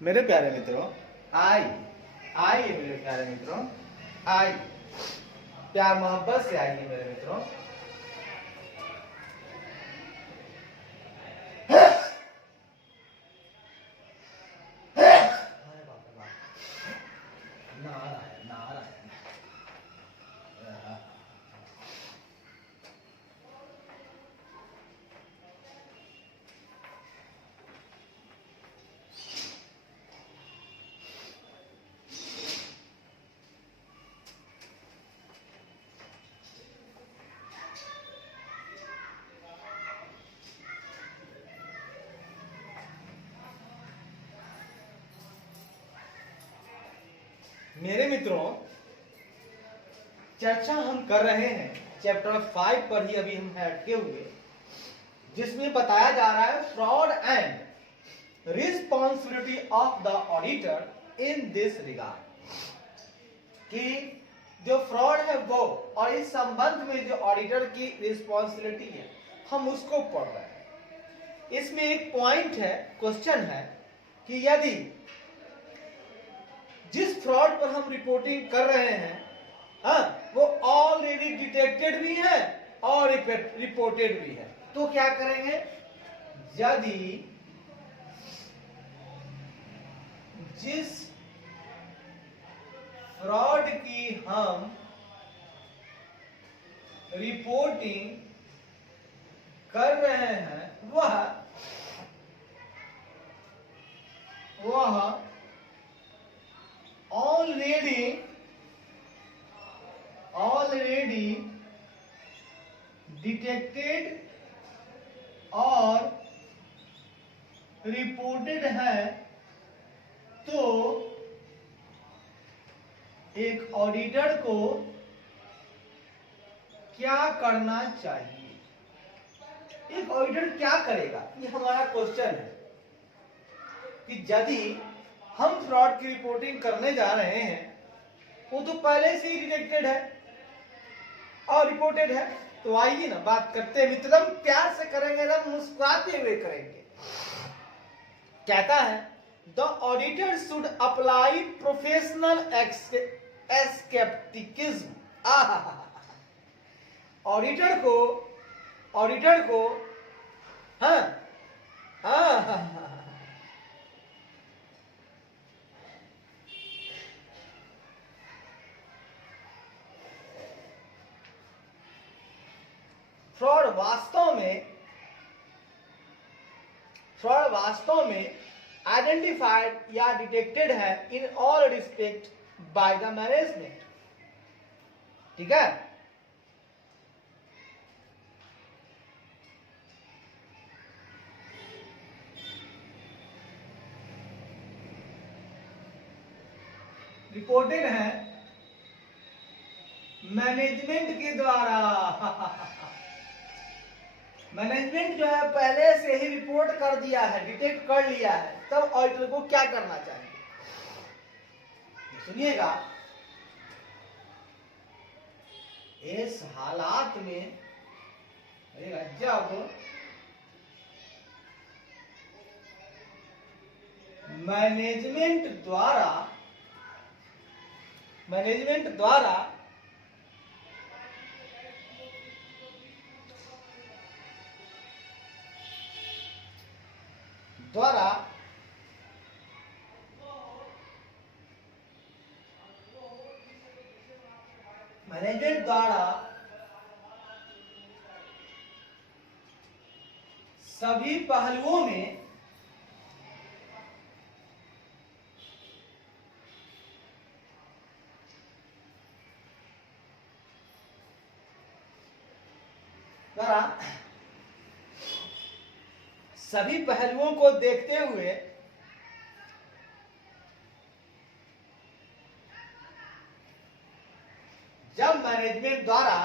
मेरे प्यारे मित्रों, आई आइए मेरे प्यारे मित्रों, आई प्यार मोहब्बत से आइए मेरे मित्रों। मेरे मित्रों, चर्चा हम कर रहे हैं चैप्टर 5 पर ही अभी हम अटके हुए, जिसमें बताया जा रहा है fraud and responsibility of the auditor in this regard, कि जो फ्रॉड है वो और इस संबंध में जो ऑडिटर की रिस्पॉन्सिबिलिटी है हम उसको पढ़ रहे हैं। इसमें एक पॉइंट है, क्वेश्चन है कि यदि जिस फ्रॉड पर हम रिपोर्टिंग कर रहे हैं वो ऑलरेडी डिटेक्टेड भी है और रिपोर्टेड भी है, तो क्या करेंगे? यदि जिस फ्रॉड की हम रिपोर्टिंग कर रहे हैं वह ऑलरेडी डिटेक्टेड और रिपोर्टेड है, तो एक ऑडिटर को क्या करना चाहिए? एक ऑडिटर क्या करेगा, ये हमारा क्वेश्चन है कि यदि हम फ्रॉड की रिपोर्टिंग करने जा रहे हैं, वो तो पहले से ही डिटेक्टेड है और रिपोर्टेड है, तो आइए ना बात करते हैं मित्रों, प्यार से करेंगे ना, मुस्कुराते हुए करेंगे। कहता है the auditor should apply professional scepticism. Auditor को फ्रॉड वास्तव में आइडेंटिफाइड या डिटेक्टेड है in all respect by the management. ठीक है, रिपोर्टेड है मैनेजमेंट के द्वारा। मैनेजमेंट जो है पहले से ही रिपोर्ट कर दिया है, डिटेक्ट कर लिया है, तब ऑडिटर को क्या करना चाहिए? सुनिएगा, इस हालात में जब मैनेजमेंट द्वारा सभी पहलुओं में को देखते हुए जब मैनेजमेंट द्वारा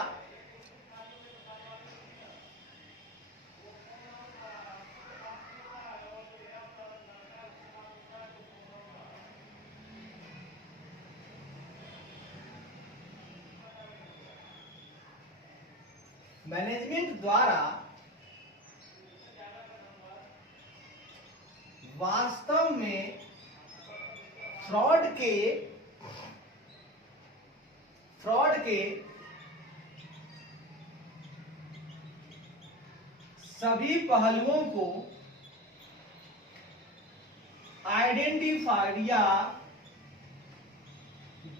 वास्तव में फ्रॉड के सभी पहलुओं को आइडेंटिफाइड या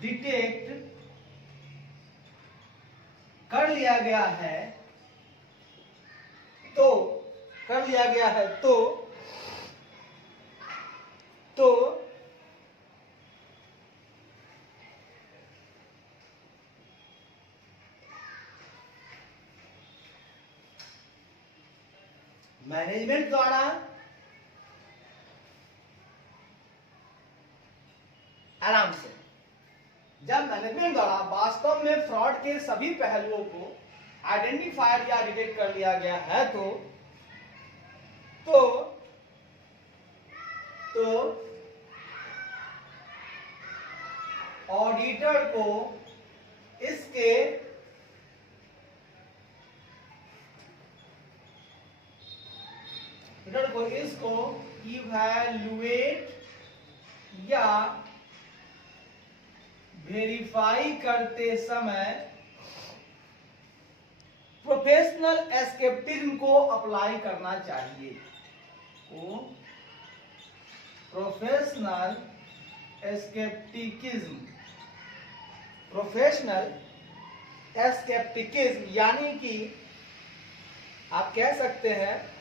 डिटेक्ट कर लिया गया है तो मैनेजमेंट द्वारा आराम से जब मैनेजमेंट द्वारा वास्तव में फ्रॉड के सभी पहलुओं को आइडेंटिफाइड या डिटेक्ट कर लिया गया है तो ऑडिटर को इसको इवैल्यूएट या वेरीफाई करते समय प्रोफेशनल एस्केप्टिज्म को अप्लाई करना चाहिए। प्रोफेशनल एस्केप्टिकिज्म यानी कि आप कह सकते हैं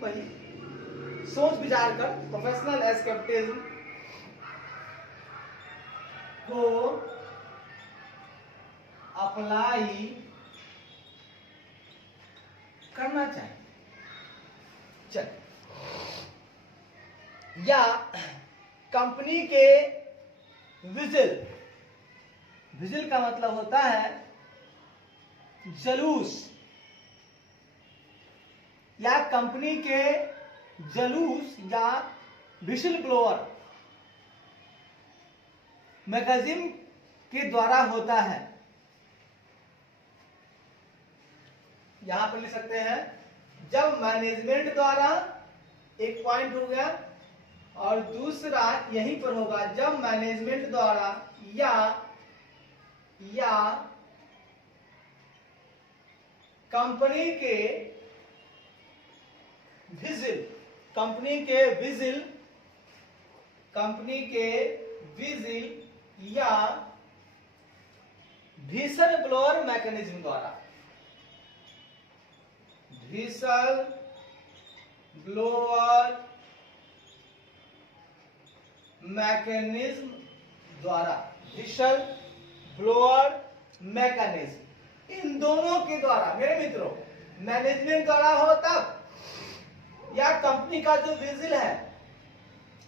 भाई सोच विचार कर प्रोफेशनल एस्केप्टिज्म को अप्लाई करना चाहिए। चल या कंपनी के विजिल का मतलब होता है जलूस, या कंपनी के जलूस या विशिल ब्लोअर मैगजीन के द्वारा होता है। यहां पर लिख सकते हैं जब मैनेजमेंट द्वारा, एक पॉइंट हो गया, और दूसरा यहीं पर होगा जब मैनेजमेंट द्वारा या कंपनी के विजिल या व्हिसल ब्लोअर मैकेनिज्म द्वारा, व्हिसल ब्लोअर मैकेनिज्म द्वारा, व्हिसल ब्लोअर मैकेनिज्म, इन दोनों के द्वारा मेरे मित्रों, मैनेजमेंट द्वारा हो तब, या कंपनी का जो विजिल है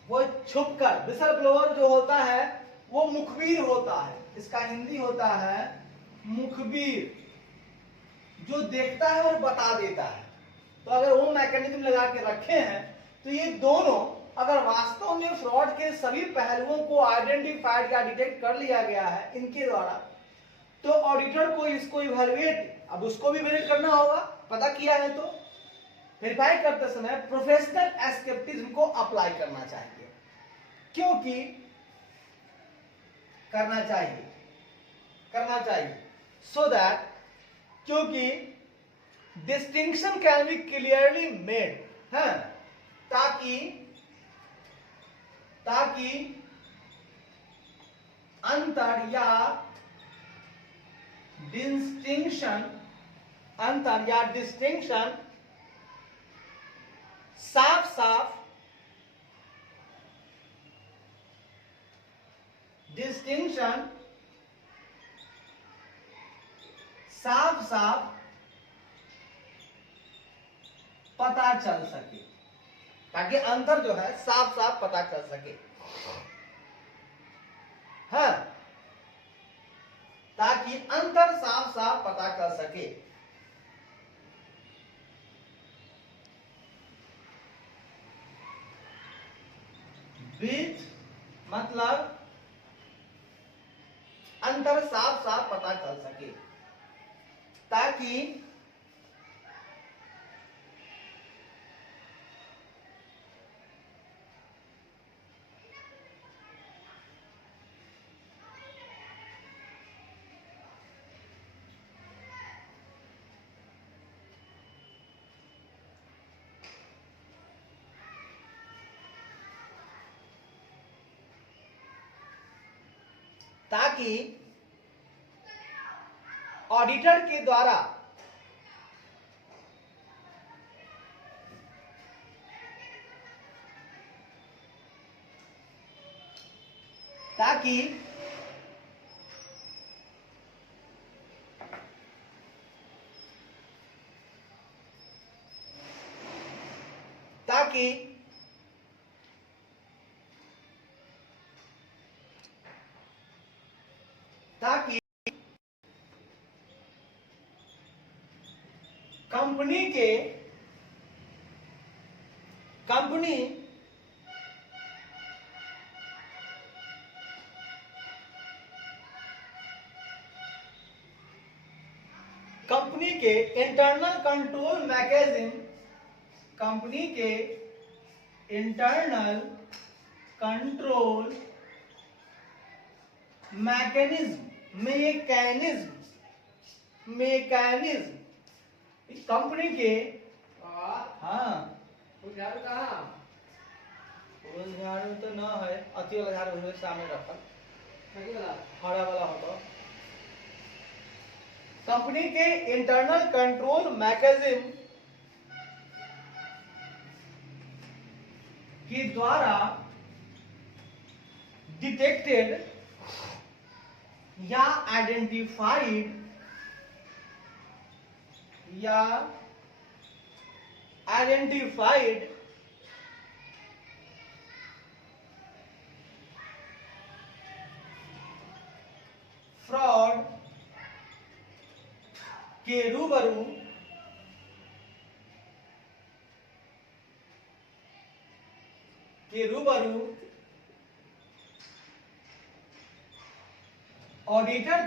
वो छुपकर, व्हिसल ब्लोअर जो होता है वो मुखबिर होता है, इसका हिंदी होता है मुखबिर, जो देखता है और बता देता है। तो अगर वो मैकेनिज्म लगा के रखे हैं तो ये दोनों अगर वास्तव में फ्रॉड के सभी पहलुओं को आइडेंटिफाइड या डिटेक्ट कर लिया गया है इनके द्वारा, तो ऑडिटर को इसको इवैल्यूएट, अब उसको भी वेरीफाई करना होगा, पता किया है तो वेरीफाई करते समय प्रोफेशनल एस्केप्टिज्म को अप्लाई करना चाहिए। क्योंकि करना चाहिए सो दैट, क्योंकि distinction can be clearly made है, ताकि अंतर या डिस्टिंक्शन साफ पता चल सके, ताकि अंतर जो है साफ पता चल सके, हाँ, ताकि अंतर साफ पता कर सके। विच मतलब अंतर साफ पता चल सके, ताकि ताकि ऑडिटर के द्वारा ताकि ताकि ताकि कंपनी के इंटरनल कंट्रोल मैकेनिज्म कंपनी के इंटरनल कंट्रोल मैकेनिज्म कंपनी के हाँ झाड़ू कहाँ झाड़ू तो न है अति वाला झाड़ू सामने रखल हरा वाला होता कंपनी के इंटरनल कंट्रोल मैकेनिज्म के द्वारा डिटेक्टेड या आइडेंटिफाइड फ्रॉड के रूबरू ऑडिटर्स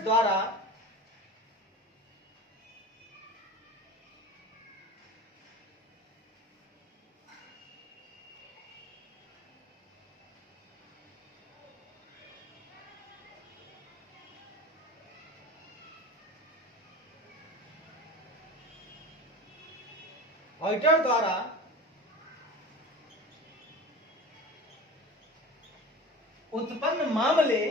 द्वारा उत्पन्न मामले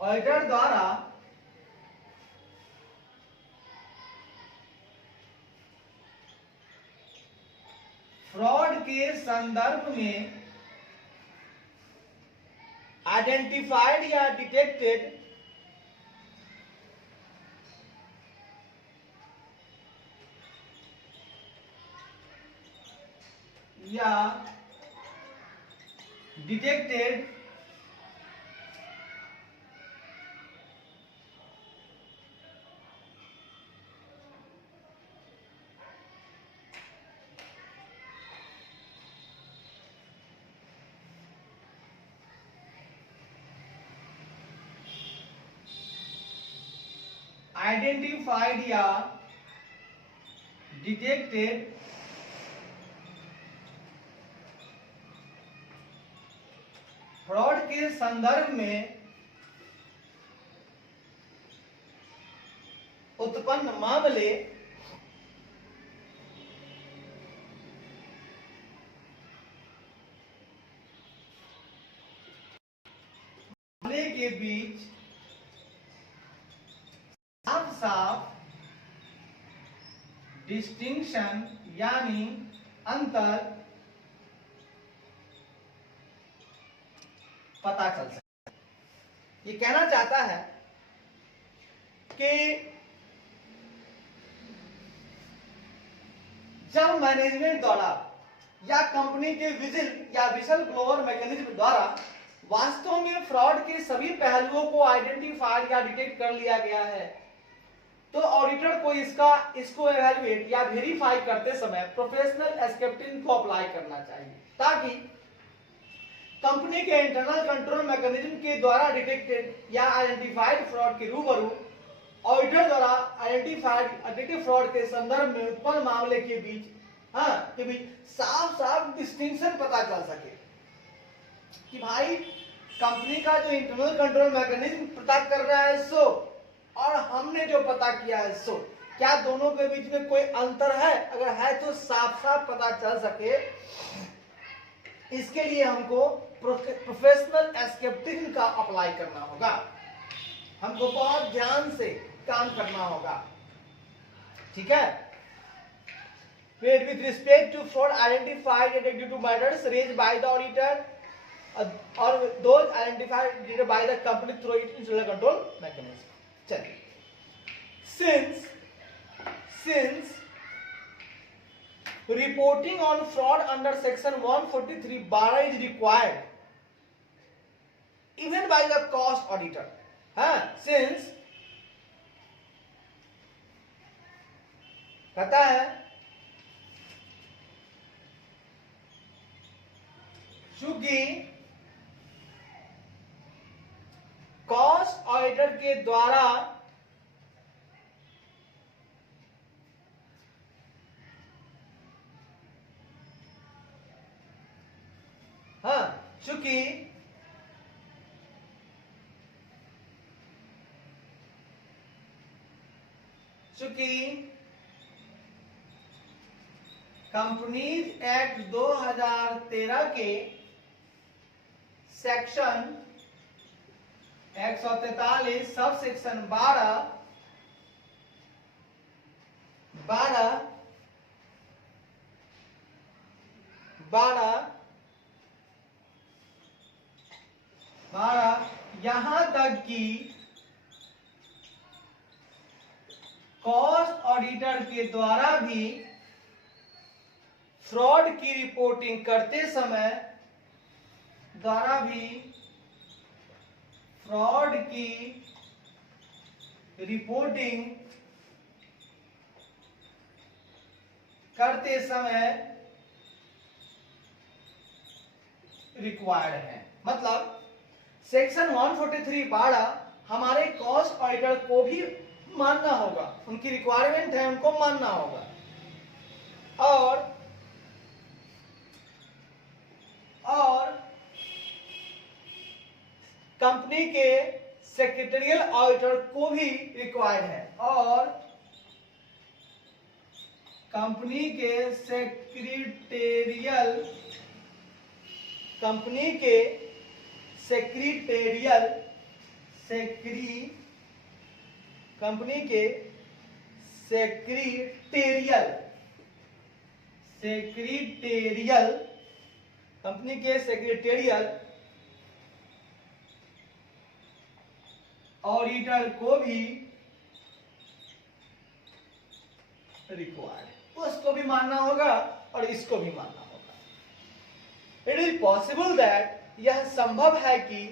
ऑडिटर द्वारा फ्रॉड के संदर्भ में आइडेंटिफाइड या डिटेक्टेड या डिटेक्टेड फ्रॉड के संदर्भ में उत्पन्न मामले के बीच साफ डिस्टिंक्शन यानी अंतर पता चल सकता है। ये कहना चाहता है कि जब मैनेजमेंट द्वारा या कंपनी के विसल ब्लोअर मैकेनिज्म द्वारा वास्तव में फ्रॉड के सभी पहलुओं को आइडेंटिफाई या डिटेक्ट कर लिया गया है, तो ऑडिटर को इसको एवेल्युएट या वेरीफाई करते समय प्रोफेशनल एस्केप्टिंग को अप्लाई करना चाहिए, ताकि कंपनी के इंटरनल कंट्रोल मैकेनिज्म के द्वारा डिटेक्टेड या आइडेंटिफाइड फ्रॉड के रूबरू ऑडिटर द्वारा आइडेंटिफाइड फ्रॉड के संदर्भ में उत्पन्न मामले के बीच हाँ, कि भाई साफ साफ डिस्टिंक्शन पता चल सके कि भाई कंपनी का जो इंटरनल कंट्रोल मैकेनिज्म पता कर रहा है सो, और हमने जो पता किया है सो, क्या दोनों के बीच में कोई अंतर है? अगर है तो साफ साफ पता चल सके। इसके लिए हमको प्रोफेशनल एस्केप्टिज्म का अप्लाई करना होगा, हमको बहुत ध्यान से काम करना होगा। ठीक है, with respect to fraud identified due to matters raised by the auditor or those identified by the company through its internal control mechanism. चलिए, since reporting on fraud under section 143 bar is required even by the cost auditor, since कहता है चूंकि cost auditor के द्वारा चूंकि companies act 2013 के section 143 sub section 12 यहां तक कि कॉस्ट ऑडिटर के द्वारा भी फ्रॉड की रिपोर्टिंग करते समय फ्रॉड की रिपोर्टिंग करते समय रिक्वायर्ड है। मतलब सेक्शन 143 12 हमारे कॉस्ट ऑडिटर को भी मानना होगा, उनकी रिक्वायरमेंट है, उनको मानना होगा। और कंपनी के सेक्रेटरियल ऑडिटर को भी रिक्वायर्ड है, और कंपनी के सेक्रेटरियल ऑडिटर को भी रिक्वायर्ड, उसको भी मानना होगा और इसको भी मानना होगा। इट इज पॉसिबल दैट, यह संभव है कि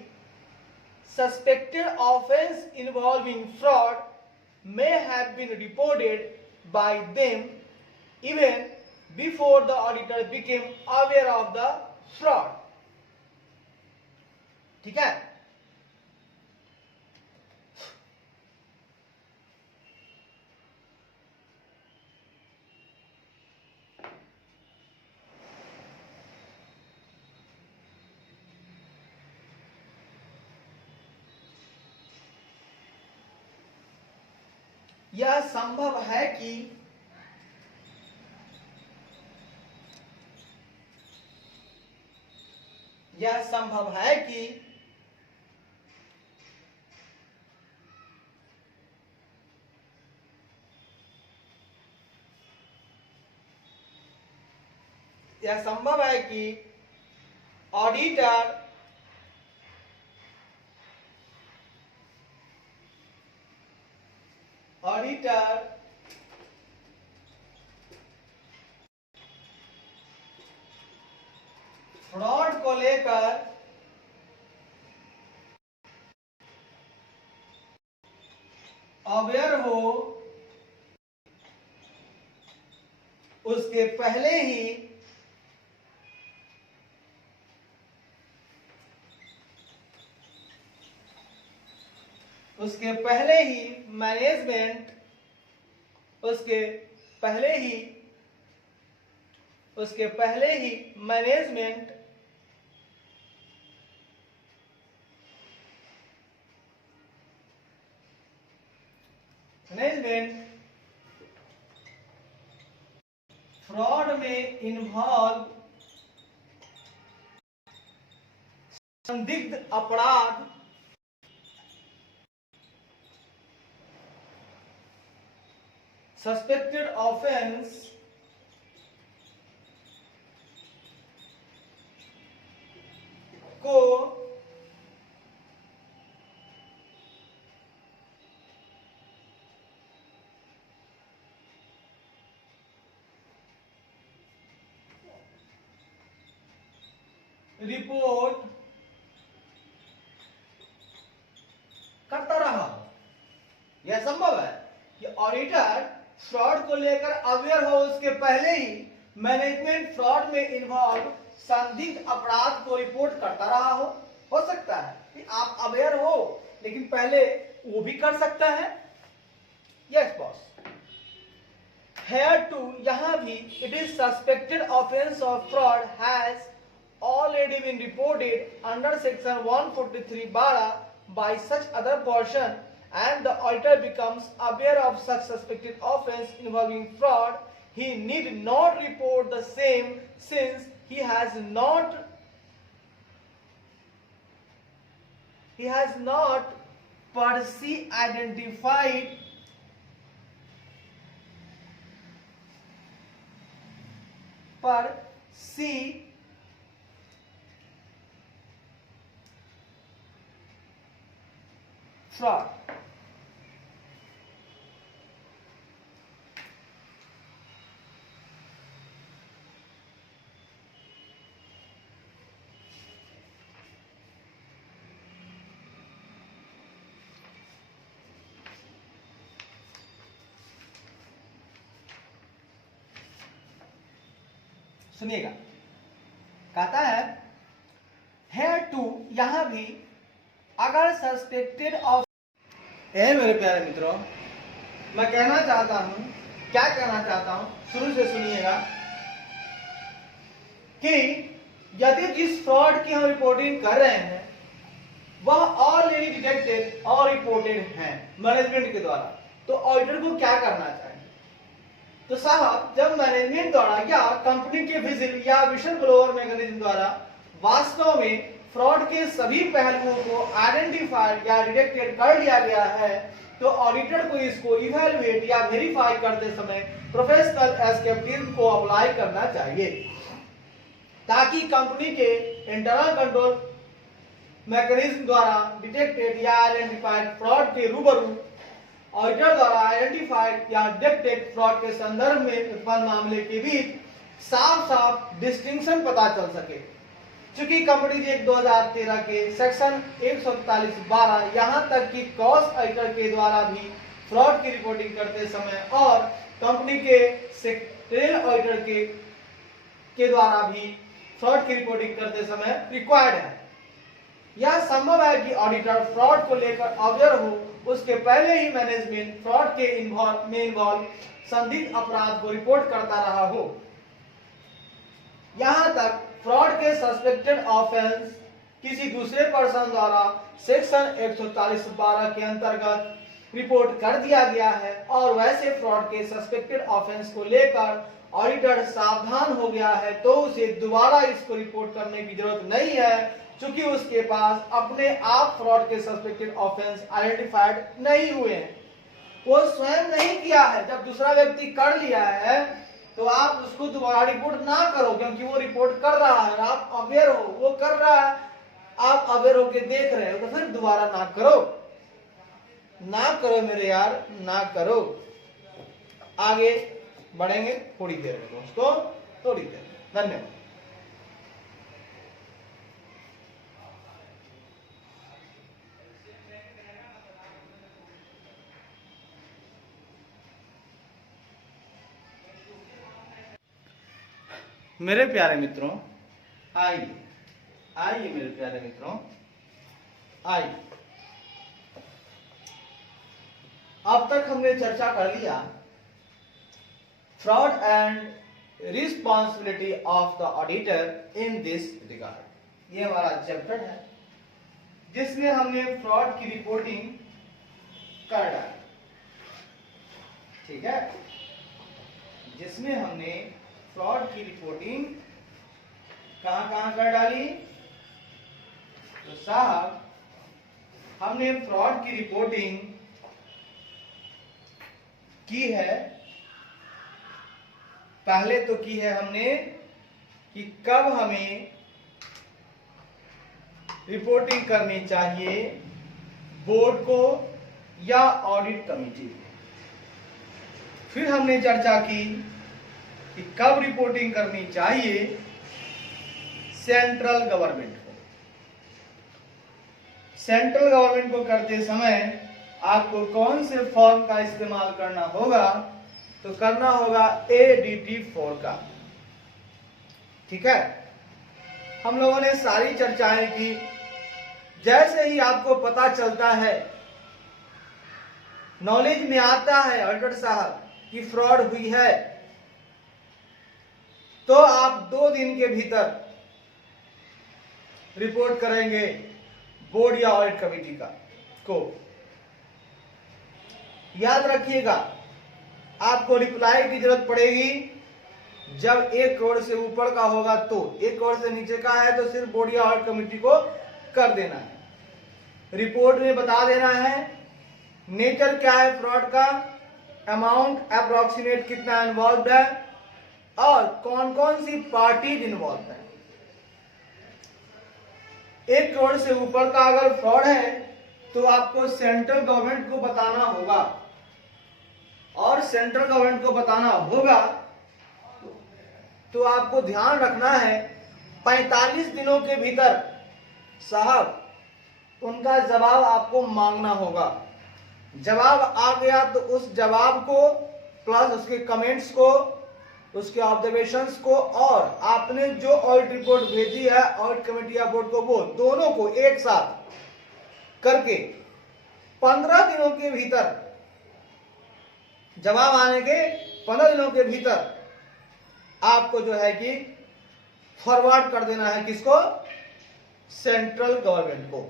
suspected offence involving fraud may have been reported by them even before the auditor became aware of the fraud. ठीक है, यह संभव है कि ऑडिटर फ्रॉड को लेकर अवेयर हो उसके पहले ही मैनेजमेंट उसके पहले ही मैनेजमेंट फ्रॉड में इन्वॉल्व संदिग्ध अपराध सस्पेक्टेड ऑफेंस को रिपोर्ट करता रहा। यह संभव है कि ऑडिटर फ्रॉड को लेकर अवेयर हो, उसके पहले ही मैनेजमेंट फ्रॉड में इन्वॉल्व संदिग्ध अपराध को रिपोर्ट करता रहा हो सकता है कि आप अवेयर हो लेकिन पहले वो भी कर सकता है। Yes boss. हेयर टू, यहां भी it is suspected offence of fraud has already been reported under section 143(12) by such other person and the auditor becomes aware of such suspected offense involving fraud, he need not report the same since he has not per se identified fraud। सुनिएगा, कहता है hair to, यहां भी अगर suspected of मेरे प्यारे मित्रों, मैं कहना चाहता हूं, क्या कहना चाहता हूं, शुरू से सुनिएगा कि यदि जिस फ्रॉड की हम रिपोर्टिंग कर रहे हैं वह ऑलरेडी डिटेक्टेड और रिपोर्टेड है मैनेजमेंट के द्वारा, तो ऑडिटर को क्या करना चाहिए? तो साहब, जब मैनेजमेंट द्वारा या कंपनी के विजिल या विशन ब्लोअर मैकेनिज्म द्वारा वास्तव में फ्रॉड के सभी पहलुओं को आइडेंटिफाइड या डिटेक्टेड कर लिया गया है, तो ऑडिटर को इसको इवैल्यूएट या वेरीफाई करते समय प्रोफेशनल एस्केपिज्म को अप्लाई करना चाहिए, ताकि कंपनी के इंटरनल कंट्रोल मैकेनिज्म द्वारा डिटेक्टेड या आइडेंटिफाइड फ्रॉड के रूबरू ऑडिटर द्वारा आइडेंटिफाइड या डिटेक्टेड फ्रॉड के संदर्भ में उत्पन्न मामले के बीच साफ साफ डिस्टिंक्शन पता चल सके। चूंकि कंपनी एक्ट 2013 के सेक्शन 147(12) यहां तक कि कॉस्ट ऑडिटर के द्वारा भी फ्रॉड की रिपोर्टिंग करते समय और कंपनी के सेक्रेटरियल ऑडिटर के द्वारा भी फ्रॉड की रिपोर्टिंग करते समय रिक्वायर्ड है। यह संभव है कि ऑडिटर फ्रॉड को लेकर अवेयर हो, उसके पहले ही मैनेजमेंट फ्रॉड के इन्वॉल्व संदिग्ध अपराध को रिपोर्ट करता रहा हो। यहां तक फ्रॉड के सस्पेक्टेड ऑफेंस किसी दूसरे पर्सन द्वारा सेक्शन 144(12) के अंतर्गत रिपोर्ट कर दिया गया है और वैसे फ्रॉड के सस्पेक्टेड ऑफेंस को लेकर ऑडिटर सावधान हो गया है, तो उसे दोबारा इसको रिपोर्ट करने की जरूरत नहीं है, क्योंकि उसके पास अपने आप फ्रॉड के सस्पेक्टेड ऑफेंस आइडेंटिफाइड नहीं हुए हैं, वो स्वयं नहीं किया है। जब दूसरा व्यक्ति कर लिया है तो आप उसको दोबारा रिपोर्ट ना करो, क्योंकि वो रिपोर्ट कर रहा है, आप अवेयर हो, वो कर रहा है, आप अवेयर होके देख रहे हो, तो फिर दोबारा ना करो, ना करो मेरे यार, ना करो। आगे बढ़ेंगे थोड़ी देर में दोस्तों, थोड़ी देर में। धन्यवाद। मेरे प्यारे मित्रों, आइए आइए मेरे प्यारे मित्रों, आइए। अब तक हमने चर्चा कर लिया fraud and responsibility of the auditor in this regard. ये हमारा चैप्टर है जिसमें हमने फ्रॉड की रिपोर्टिंग कर डाली, ठीक है, जिसमें हमने फ्रॉड की रिपोर्टिंग कहां कहां कर डाली। तो साहब हमने फ्रॉड की रिपोर्टिंग की है, पहले तो की है हमने कि कब हमें रिपोर्टिंग करनी चाहिए, बोर्ड को या ऑडिट कमेटी को। फिर हमने चर्चा की कि कब रिपोर्टिंग करनी चाहिए सेंट्रल गवर्नमेंट को। सेंट्रल गवर्नमेंट को करते समय आपको कौन से फॉर्म का इस्तेमाल करना होगा, तो करना होगा ADD 4 का, ठीक है। हम लोगों ने सारी चर्चाएं की। जैसे ही आपको पता चलता है, नॉलेज में आता है ऑडिटर साहब कि फ्रॉड हुई है, तो आप 2 दिन के भीतर रिपोर्ट करेंगे बोर्ड या ऑडिट कमेटी को। याद रखिएगा, आपको रिप्लाई की जरूरत पड़ेगी जब 1 करोड़ से ऊपर का होगा, तो 1 करोड़ से नीचे का है तो सिर्फ बोर्ड या ऑडिट कमेटी को कर देना है। रिपोर्ट में बता देना है नेचर क्या है फ्रॉड का, अमाउंट अप्रोक्सीमेट कितना इन्वॉल्व है और कौन कौन सी पार्टीज इन्वॉल्व है। 1 करोड़ से ऊपर का अगर फ्रॉड है तो आपको सेंट्रल गवर्नमेंट को बताना होगा, और सेंट्रल गवर्नमेंट को बताना होगा तो आपको ध्यान रखना है 45 दिनों के भीतर साहब उनका जवाब आपको मांगना होगा। जवाब आ गया तो उस जवाब को प्लस उसके कमेंट्स को, उसके ऑब्जर्वेशंस को, और आपने जो ऑडिट रिपोर्ट भेजी है ऑडिट कमेटी या बोर्ड को, वो दोनों को एक साथ करके 15 दिनों के भीतर, जवाब आने के 15 दिनों के भीतर आपको जो है कि फॉरवर्ड कर देना है किसको, सेंट्रल गवर्नमेंट को,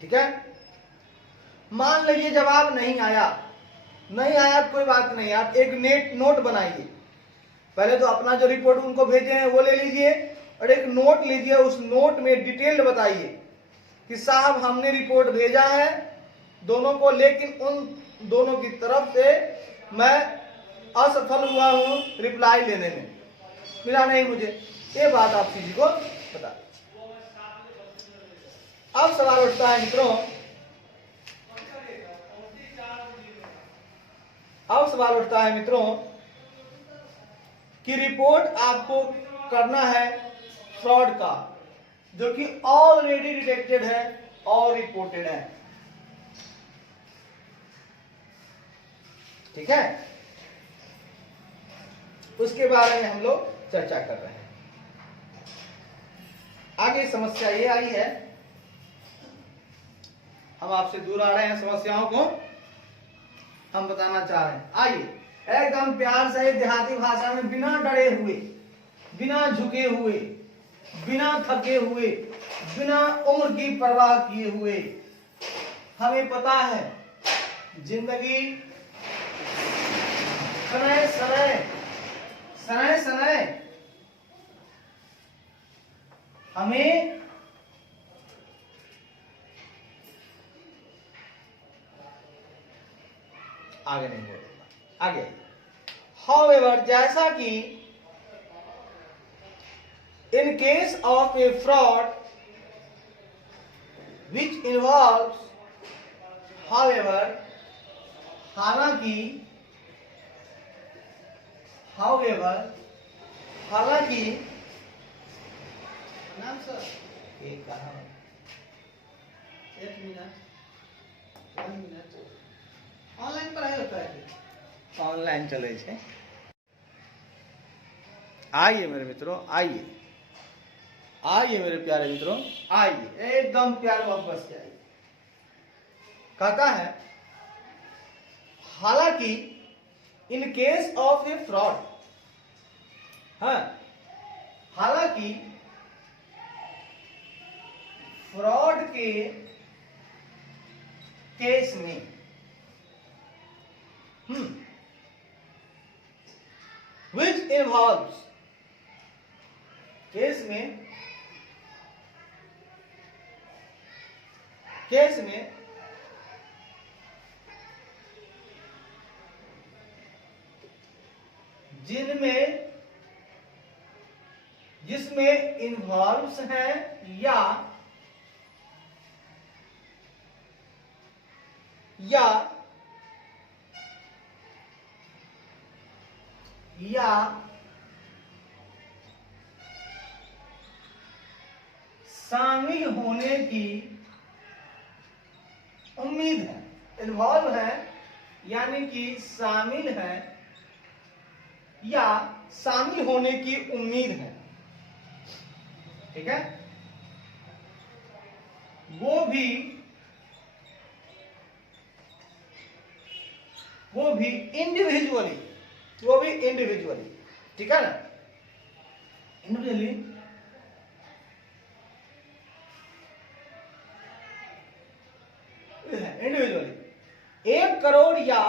ठीक है। मान लीजिए जवाब नहीं आया कोई बात नहीं, आप एक नोट बनाइए। पहले तो अपना जो रिपोर्ट उनको भेजे हैं वो ले लीजिए और एक नोट लीजिए, उस नोट में डिटेल बताइए कि साहब हमने रिपोर्ट भेजा है दोनों को, लेकिन उन दोनों की तरफ से मैं असफल हुआ हूं रिप्लाई लेने में, मिला नहीं मुझे। ये बात आप किसी को बता। अब सवाल उठता है मित्रों, कि रिपोर्ट आपको करना है फ्रॉड का जो कि ऑलरेडी डिटेक्टेड है और रिपोर्टेड है, ठीक है। उसके बारे में हम लोग चर्चा कर रहे हैं। आगे समस्या ये आई है, हम आपसे दूर आ रहे हैं, समस्याओं को हम बताना चाह रहे हैं। आइए एकदम प्यार से देहाती भाषा में, बिना डरे हुए, बिना झुके हुए, बिना थके हुए, बिना उम्र की परवाह किए हुए, हमें पता है जिंदगी समय समय हमें आगे नहीं बोलेगा, आगे। हाउएवर, जैसा कि in case of A fraud which involves, however, हालांकि नाम सर एक कहा, 1 मिनट 1 मिनट ऑनलाइन पढ़ाई होता है, ऑनलाइन चले छे। आइए मेरे मित्रों, आइए मेरे प्यारे मित्रों, आइए एकदम प्यार मोहब्बत से आइए। कहता है हालांकि in case of A fraud. हाँ, हालांकि फ्रॉड के केस में विच इन्वॉल्व्स, केस में जिसमें इन्वॉल्व्स हैं या शामिल होने की उम्मीद है। इन्वॉल्व है यानी कि शामिल है या शामिल होने की उम्मीद है, ठीक है। वो भी इंडिविजुअली, ठीक है ना, इंडिविजुअली इंडिविजुअली 1 करोड़ या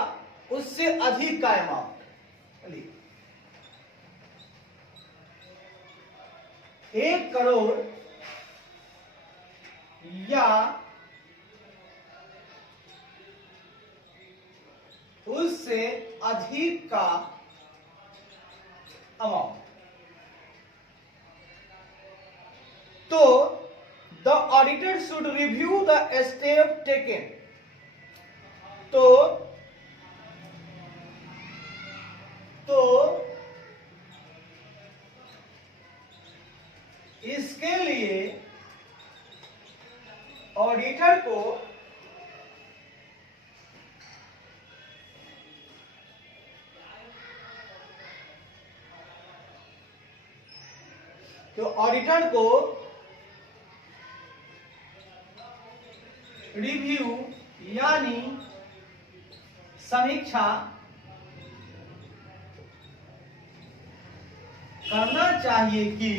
उससे अधिक का अमाउंट, 1 करोड़ या उससे अधिक का अमाउंट, तो the auditor should review the step taken. तो इसके लिए ऑडिटर को रिव्यू यानी समीक्षा करना चाहिए कि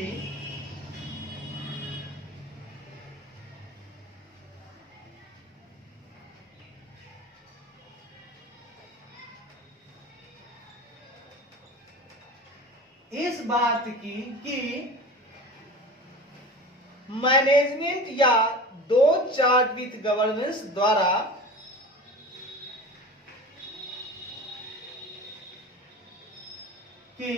इस बात की कि मैनेजमेंट या दो चार्ज विथ गवर्नेंस द्वारा कि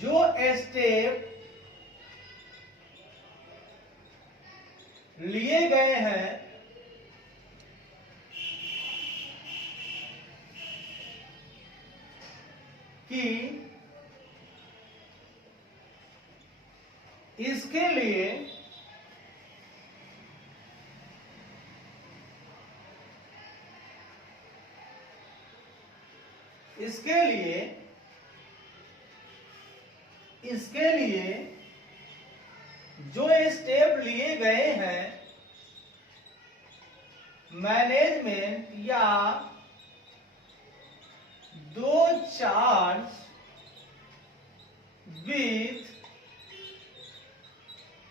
जो स्टेप लिए गए हैं कि इसके लिए जो स्टेप लिए गए हैं मैनेजमेंट या दो चार्ज विथ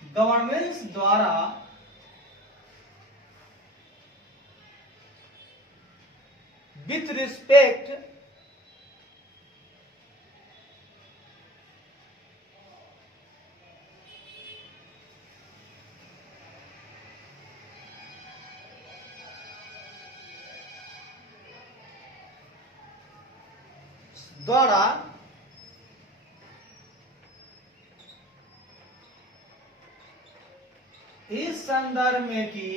गवर्नेंस द्वारा विथ रिस्पेक्ट द्वारा इस संदर्भ में कि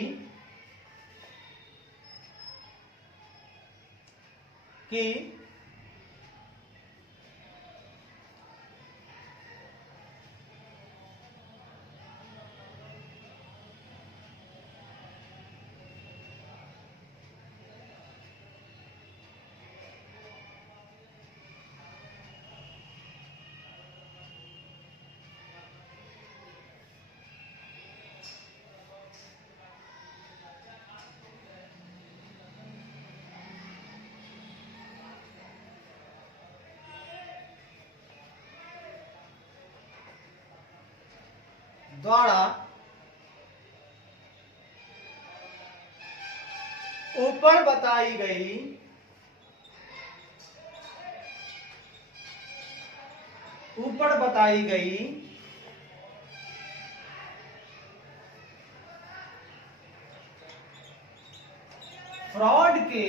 द्वारा ऊपर बताई गई फ्रॉड के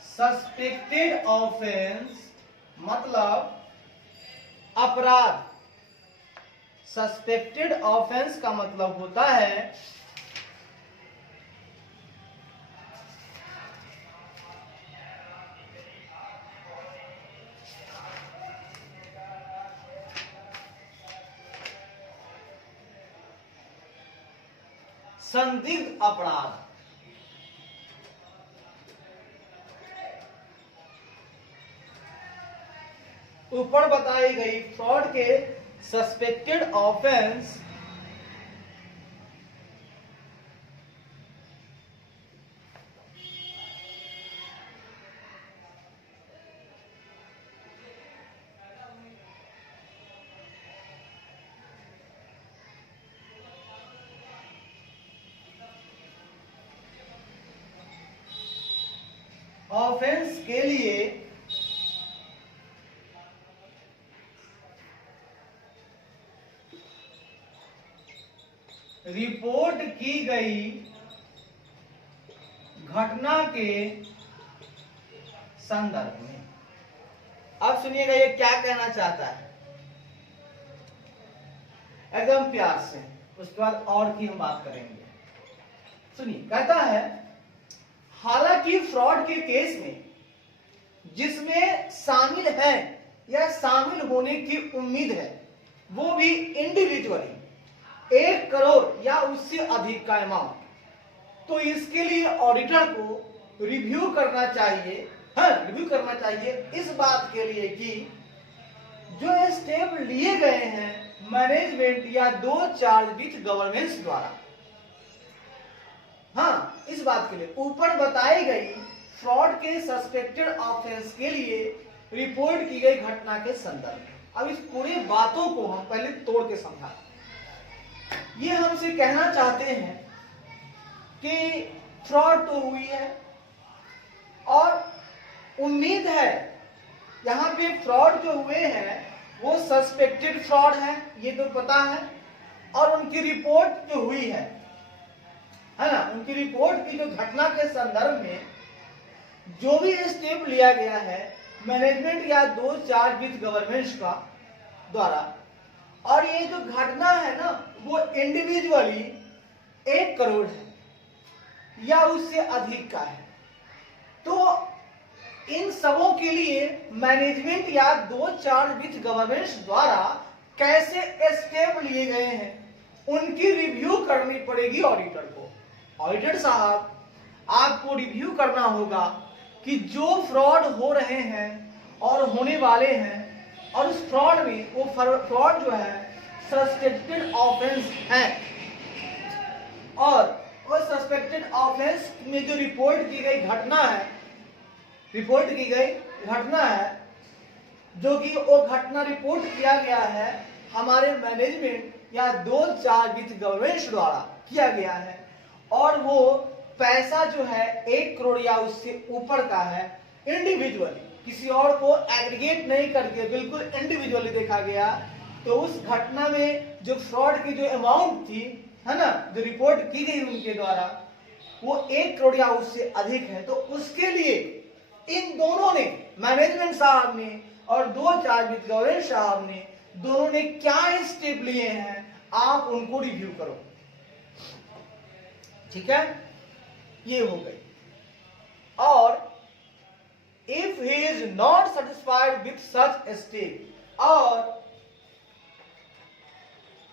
सस्पेक्टेड ऑफेंस मतलब अपराध। सस्पेक्टेड ऑफेंस का मतलब होता है संदिग्ध अपराध। ऊपर बताई गई फ्रॉड के सस्पेक्टेड ऑफेंस के लिए रिपोर्ट की गई घटना के संदर्भ में। अब सुनिएगा ये क्या कहना चाहता है एकदम प्यार से, उसके बाद और की हम बात करेंगे। सुनिए, कहता है हालांकि फ्रॉड के केस में जिसमें शामिल है या शामिल होने की उम्मीद है वो भी इंडिविजुअली 1 करोड़ या उससे अधिक का अमाउंट, तो इसके लिए ऑडिटर को रिव्यू करना चाहिए। रिव्यू करना चाहिए इस बात के लिए कि जो स्टेप लिए गए हैं मैनेजमेंट या 2 चार्ज विथ गवर्नेंस द्वारा। इस बात के लिए ऊपर बताई गई फ्रॉड के सस्पेक्टेड ऑफेंस के लिए रिपोर्ट की गई घटना के संदर्भ में। अब इस पूरी बातों को हम पहले तोड़ के समझा। ये हमसे कहना चाहते हैं कि फ्रॉड तो हुई है और उम्मीद है, यहाँ पे फ्रॉड जो हुए हैं वो सस्पेक्टेड फ्रॉड है, ये तो पता है, और उनकी रिपोर्ट जो हुई है ना, उनकी रिपोर्ट की जो घटना के संदर्भ में जो भी स्टेप लिया गया है मैनेजमेंट या 2 चार्ज विथ गवर्नमेंट का द्वारा, और ये जो घटना है ना वो इंडिविजुअली 1 करोड़ है या उससे अधिक का है, तो इन सबों के लिए मैनेजमेंट या 2 चार्ज विथ गवर्नेंस द्वारा कैसे स्टेप लिए गए हैं उनकी रिव्यू करनी पड़ेगी ऑडिटर को। ऑडिटर साहब, आपको रिव्यू करना होगा कि जो फ्रॉड हो रहे हैं और होने वाले हैं, और उस फ्रॉड में वो फ्रॉड जो है सस्पेक्टेड ऑफेंस है, और वो सस्पेक्टेड ऑफेंस में जो रिपोर्ट की गई घटना है जो कि वो घटना रिपोर्ट किया गया है हमारे मैनेजमेंट या 2 चार्ज विथ गवर्नमेंट द्वारा किया गया है, और वो पैसा जो है 1 करोड़ या उससे ऊपर का है, इंडिविजुअली किसी और को एग्रीगेट नहीं करके बिल्कुल इंडिविजुअली देखा गया, तो उस घटना में जो फ्रॉड की जो अमाउंट थी है ना, जो रिपोर्ट की गई उनके द्वारा वो 1 करोड़ या उससे अधिक है, तो उसके लिए इन दोनों ने, मैनेजमेंट साहब ने और 2 चार्ज विथ गवर्नेंस साहब ने, दोनों ने क्या स्टेप लिए हैं आप उनको रिव्यू करो। ठीक है, ये हो गई। और if he is not satisfied with such step, और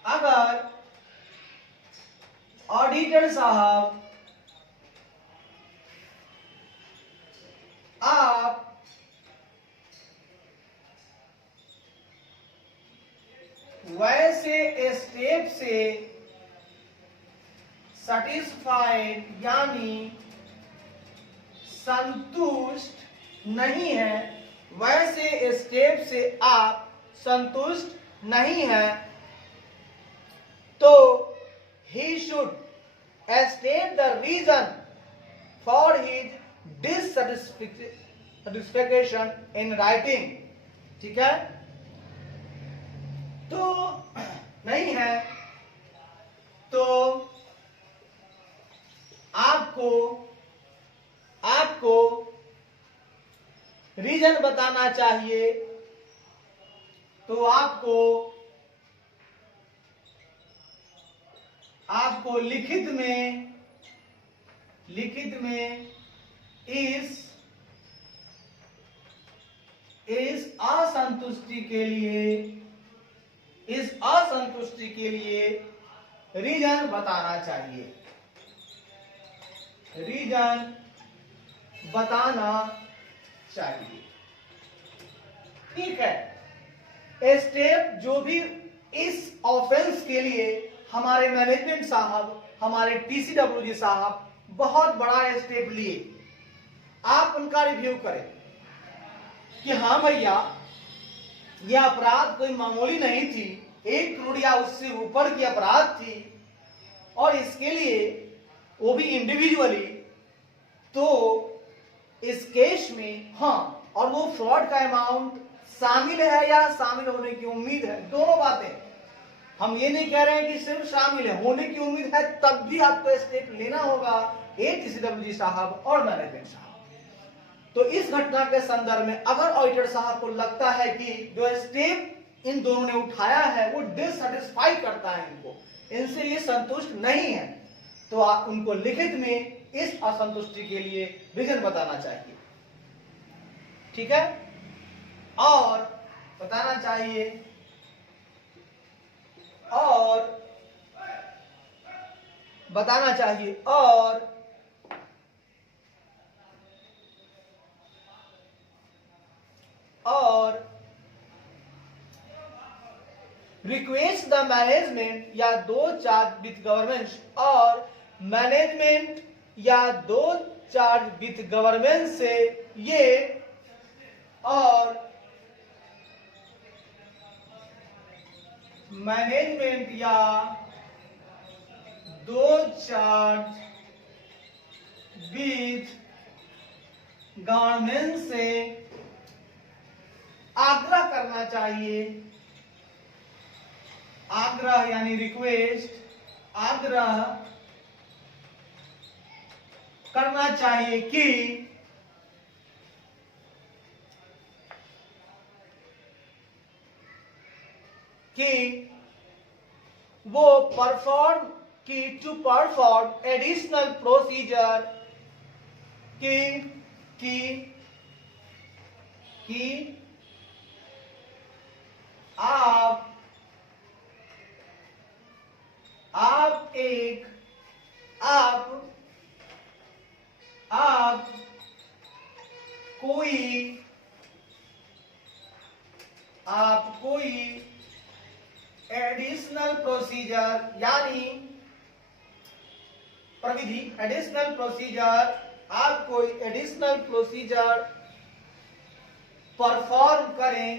अगर ऑडिटर साहब आप वैसे स्टेप से सैटिस्फाइड यानी संतुष्ट नहीं है, वैसे स्टेप से आप संतुष्ट नहीं हैं, तो he should state the reason for his dissatisfaction in writing. ठीक है, तो नहीं है तो आपको रीजन बताना चाहिए, तो आपको लिखित में इस असंतुष्टि के लिए रीजन बताना चाहिए, ठीक है। स्टेप जो भी इस ऑफेंस के लिए हमारे मैनेजमेंट साहब, हमारे TCWG साहब बहुत बड़ा स्टेप लिए, आप उनका रिव्यू करें कि हाँ भैया यह अपराध कोई मामूली नहीं थी, 1 करोड़ या उससे ऊपर की अपराध थी, और इसके लिए वो भी इंडिविजुअली, तो इस केस में हाँ, और वो फ्रॉड का अमाउंट शामिल है या शामिल होने की उम्मीद है, दोनों बातें। हम ये नहीं कह रहे हैं कि सिर्फ शामिल है, होने की उम्मीद है, तब भी आपको स्टेप लेना होगा TCWG साहब और मैनेजमेंट साहब। तो इस घटना के संदर्भ में अगर ऑडिटर साहब को लगता है कि जो स्टेप इन दोनों ने उठाया है वो डिससैटिस्फाई करता है, इनसे ये संतुष्ट नहीं है, तो आप उनको लिखित में इस असंतुष्टि के लिए रीजन बताना चाहिए, ठीक है, और बताना चाहिए और रिक्वेस्ट द मैनेजमेंट या 2 चार्ज विथ गवर्नमेंट, और मैनेजमेंट या 2 चार्ज विथ गवर्नमेंट से ये, और मैनेजमेंट या 2 चार्ज विथ गवर्नमेंट से आग्रह करना चाहिए, आग्रह यानी रिक्वेस्ट, आग्रह करना चाहिए कि वो टू परफॉर्म एडिशनल प्रोसीजर कि आप कोई एडिशनल प्रोसीजर यानी प्रविधि, एडिशनल प्रोसीजर, आप कोई एडिशनल प्रोसीजर परफॉर्म करें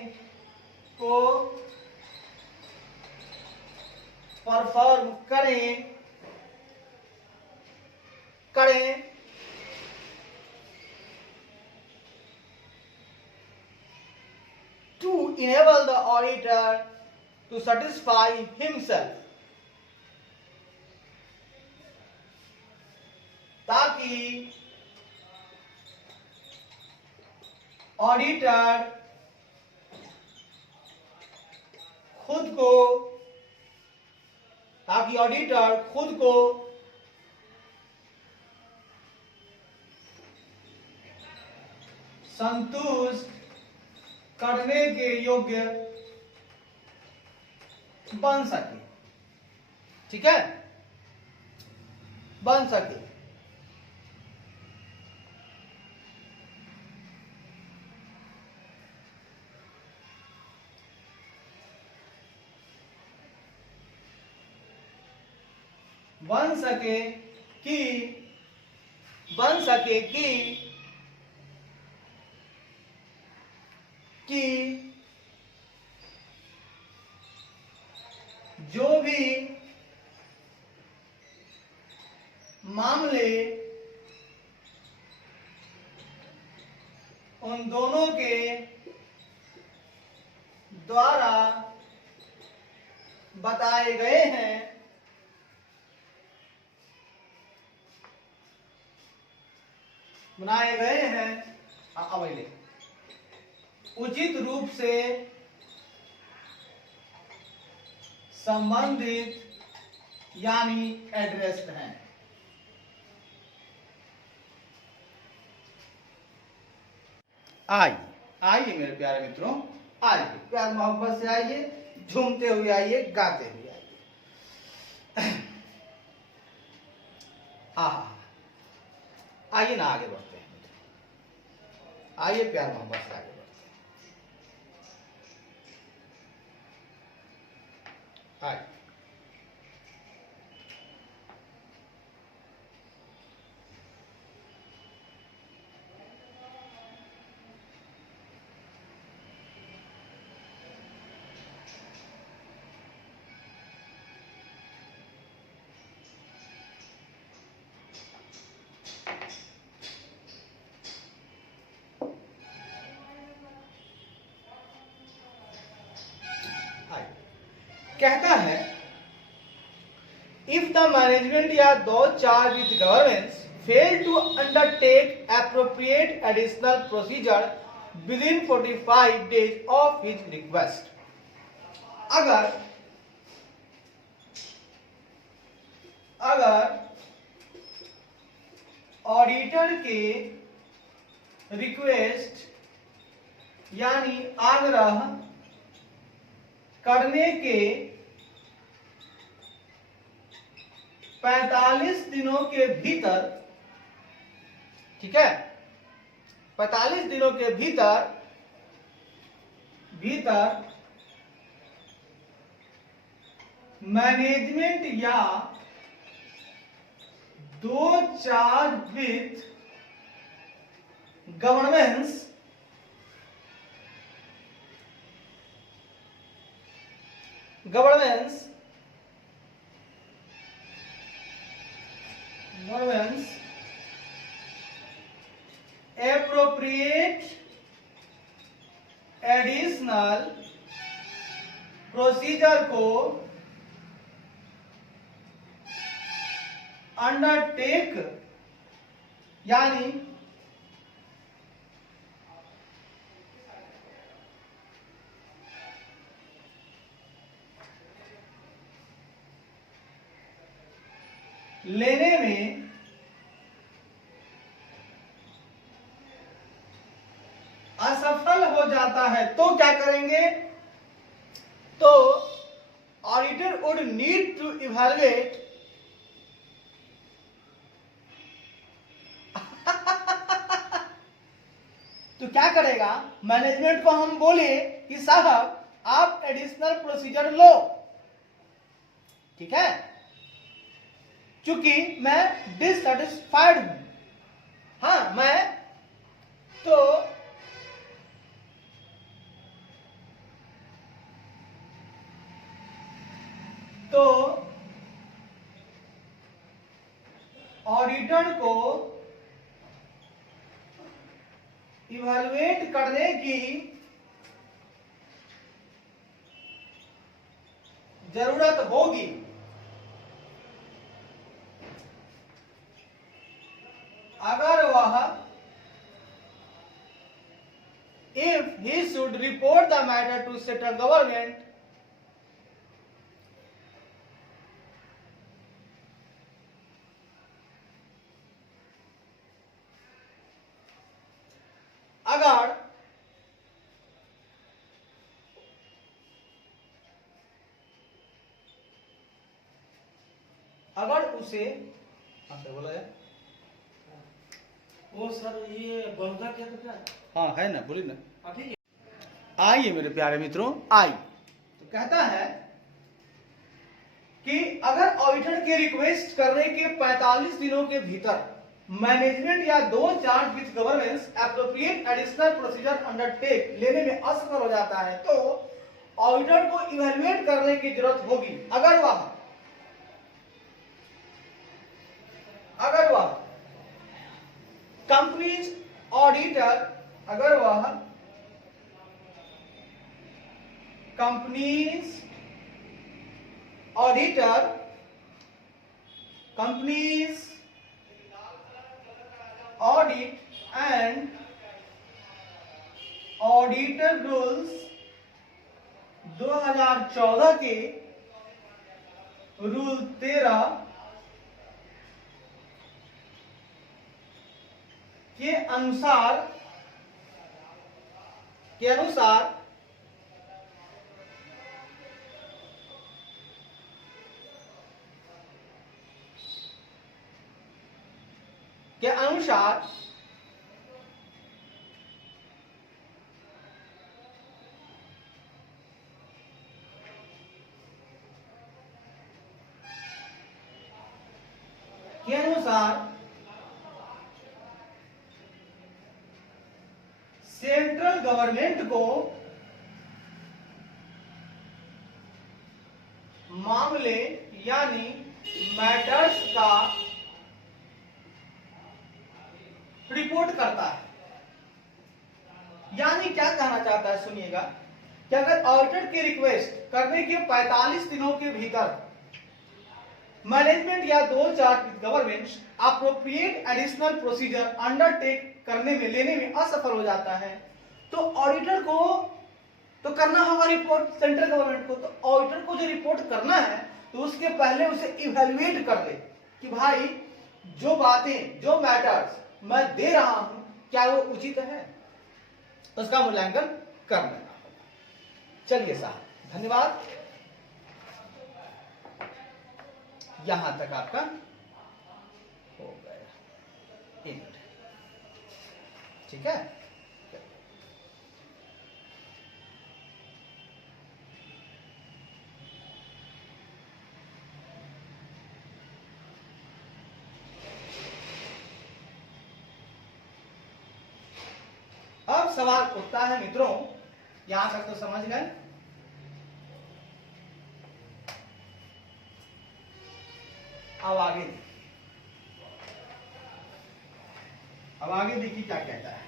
to enable the auditor to satisfy himself, ताकि ऑडिटर खुद को संतुष्ट करने के योग्य बन सके, ठीक है, बन सके। कि जो भी मामले उन दोनों के द्वारा बताए गए हैं, बनाए गए हैं, उचित रूप से संबंधित यानी एड्रेस्ड हैं। आइए मेरे प्यारे मित्रों, आइए प्यार मोहब्बत से आइए, झूमते हुए आइए, गाते हुए आइए। आइए ना आगे बढ़ते हैं, आइए प्यार मोहब्बत से आगे बढ़ते हैं। आइए कहता है, इफ द मैनेजमेंट या दो charge with governance fail to undertake appropriate additional procedure within 45 days of his request, अगर ऑडिटर के रिक्वेस्ट यानी आग्रह करने के 45 दिनों के भीतर, ठीक है, 45 दिनों के भीतर मैनेजमेंट या दो charge with governance appropriate additional procedure को अंडरटेक यानी लेने में असफल हो जाता है तो क्या करेंगे? तो auditor would need to evaluate तो क्या करेगा? मैनेजमेंट को हम बोले कि साहब आप एडिशनल प्रोसीजर लो, ठीक है, क्योंकि मैं डिससेटिस्फाइड हूं, हाँ मैं तो ऑडिटर को इवैल्यूएट करने की जरूरत होगी। अगर वह if he should report the matter to central government, अगर उसे बोला है वो सर ये बहुधा क्या तो क्या? हाँ है ना, बोलिए ना। ठीक है, आइए मेरे प्यारे मित्रों, आइए। तो कहता है कि अगर ऑडिटर के रिक्वेस्ट करने के 45 दिनों के भीतर मैनेजमेंट या दो charge which governance appropriate additional procedure undertake लेने में असफल हो जाता है तो ऑडिटर को इवैल्यूएट करने की जरूरत होगी अगर वह कंपनीज ऑडिटर अगर वह companies auditor companies audit and auditor rules 2014 के रूल 13 के अनुसार सेंट्रल गवर्नमेंट को मामले यानी मैटर्स का रिपोर्ट करता है। यानी क्या कहना चाहता है सुनिएगा कि अगर ऑडिटर की रिक्वेस्ट करने के 45 दिनों के भीतर मैनेजमेंट या दो charge government appropriate additional procedure undertake करने में लेने में असफल हो जाता है तो ऑडिटर को तो करना होगा रिपोर्ट सेंट्रल गवर्नमेंट को। तो ऑडिटर को जो रिपोर्ट करना है तो उसके पहले उसे इवैल्यूएट कर दे कि भाई जो बातें जो मैटर्स मैं दे रहा हूं क्या वो उचित है, उसका मूल्यांकन कर लेना होगा। चलिए साहब धन्यवाद, यहां तक आपका हो गया। एक मिनट, ठीक है। अब सवाल उठता है मित्रों, यहां तक तो समझ गए। अब आगे देखिए क्या कहता है।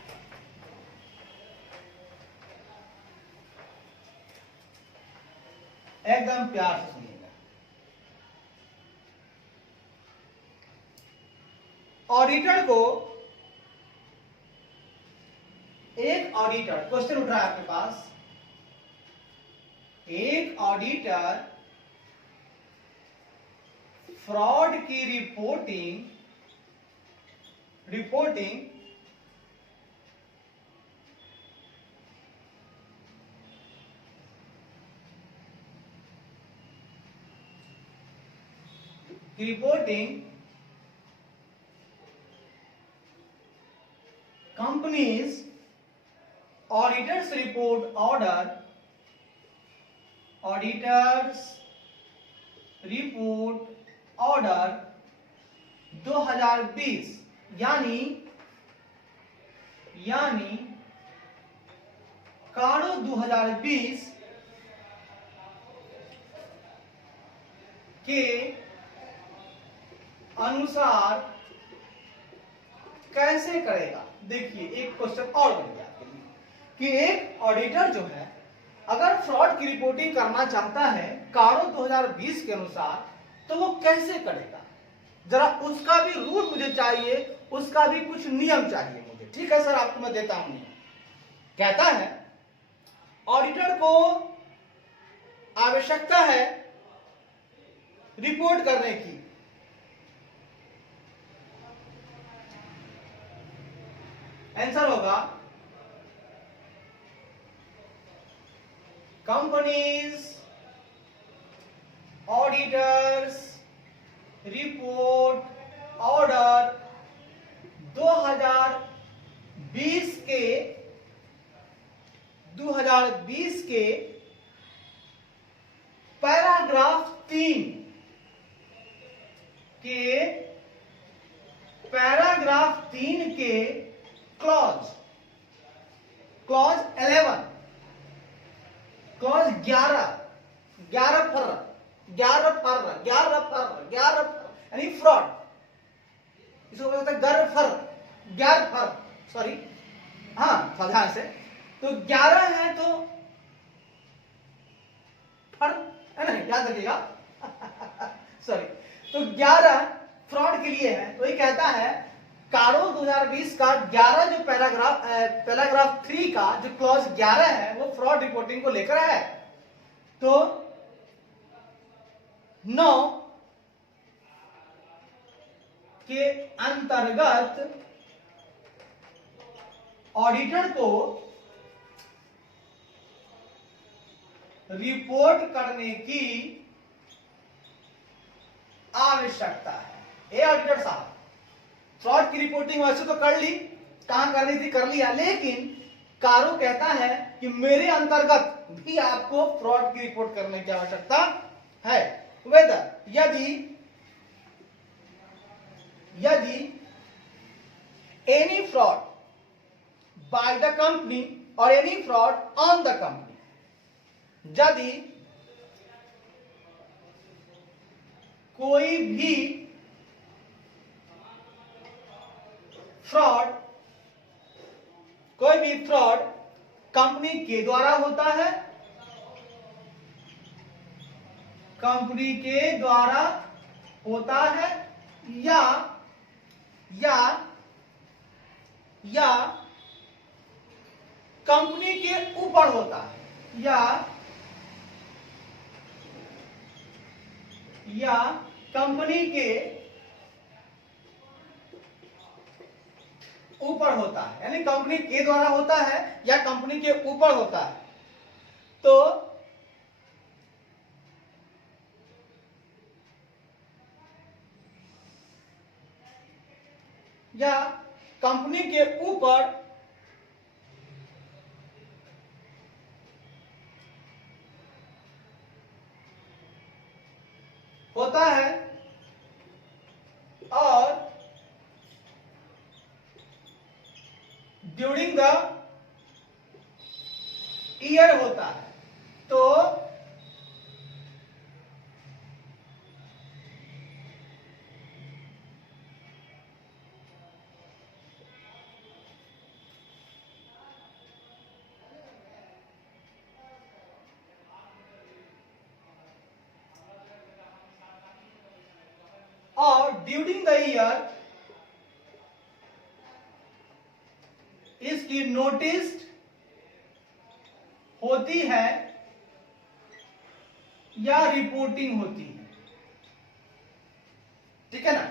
एकदम प्यार से सुनिएगा। ऑडिटर को एक ऑडिटर, क्वेश्चन उठ रहा है आपके पास, एक ऑडिटर फ्रॉड की reporting companies auditors report order 2020 यानी कारो 2020 के अनुसार कैसे करेगा। देखिए एक क्वेश्चन और बन गया आपके लिए कि एक ऑडिटर जो है अगर फ्रॉड की रिपोर्टिंग करना चाहता है कारो 2020 के अनुसार तो वो कैसे करेगा, जरा उसका भी रूल मुझे चाहिए, उसका भी कुछ नियम चाहिए मुझे। ठीक है सर, आपको मैं देता हूं नियम। कहता है ऑडिटर को आवश्यकता है रिपोर्ट करने की, आंसर होगा कंपनीज ऑडिटर्स रिपोर्ट ऑर्डर 2020 के पैराग्राफ 3 के पैराग्राफ 3 के क्लॉज 11, क्लॉज 11 फर यानी फ्रॉड, इसको बोलते हैं ग्यारह फर, सॉरी, हाँ ध्यान से, तो 11 है तो फर है ना, याद रखिएगा सॉरी, तो 11 फ्रॉड के लिए है। तो ये कहता है कारो 2020 का 11 जो पैराग्राफ 3 का जो क्लॉज 11 है वो फ्रॉड रिपोर्टिंग को लेकर है। तो 9 के अंतर्गत ऑडिटर को रिपोर्ट करने की आवश्यकता है। ए ऑडिटर साहब, फ्रॉड की रिपोर्टिंग वैसे तो कर ली, कहां करनी थी कर लिया, लेकिन कारो कहता है कि मेरे अंतर्गत भी आपको फ्रॉड की रिपोर्ट करने की आवश्यकता है। वेदर यदि any fraud by the company और any fraud on the company, यदि कोई भी फ्रॉड कंपनी के द्वारा होता है, या कंपनी के ऊपर होता है, या कंपनी के ऊपर होता है, यानी कंपनी के द्वारा होता है या कंपनी के ऊपर होता है, तो या कंपनी के ऊपर होता है और ड्यूरिंग द ईयर होता है, तो और ड्यूरिंग द ईयर इसकी नोटिस होती है या रिपोर्टिंग होती है, ठीक है ना।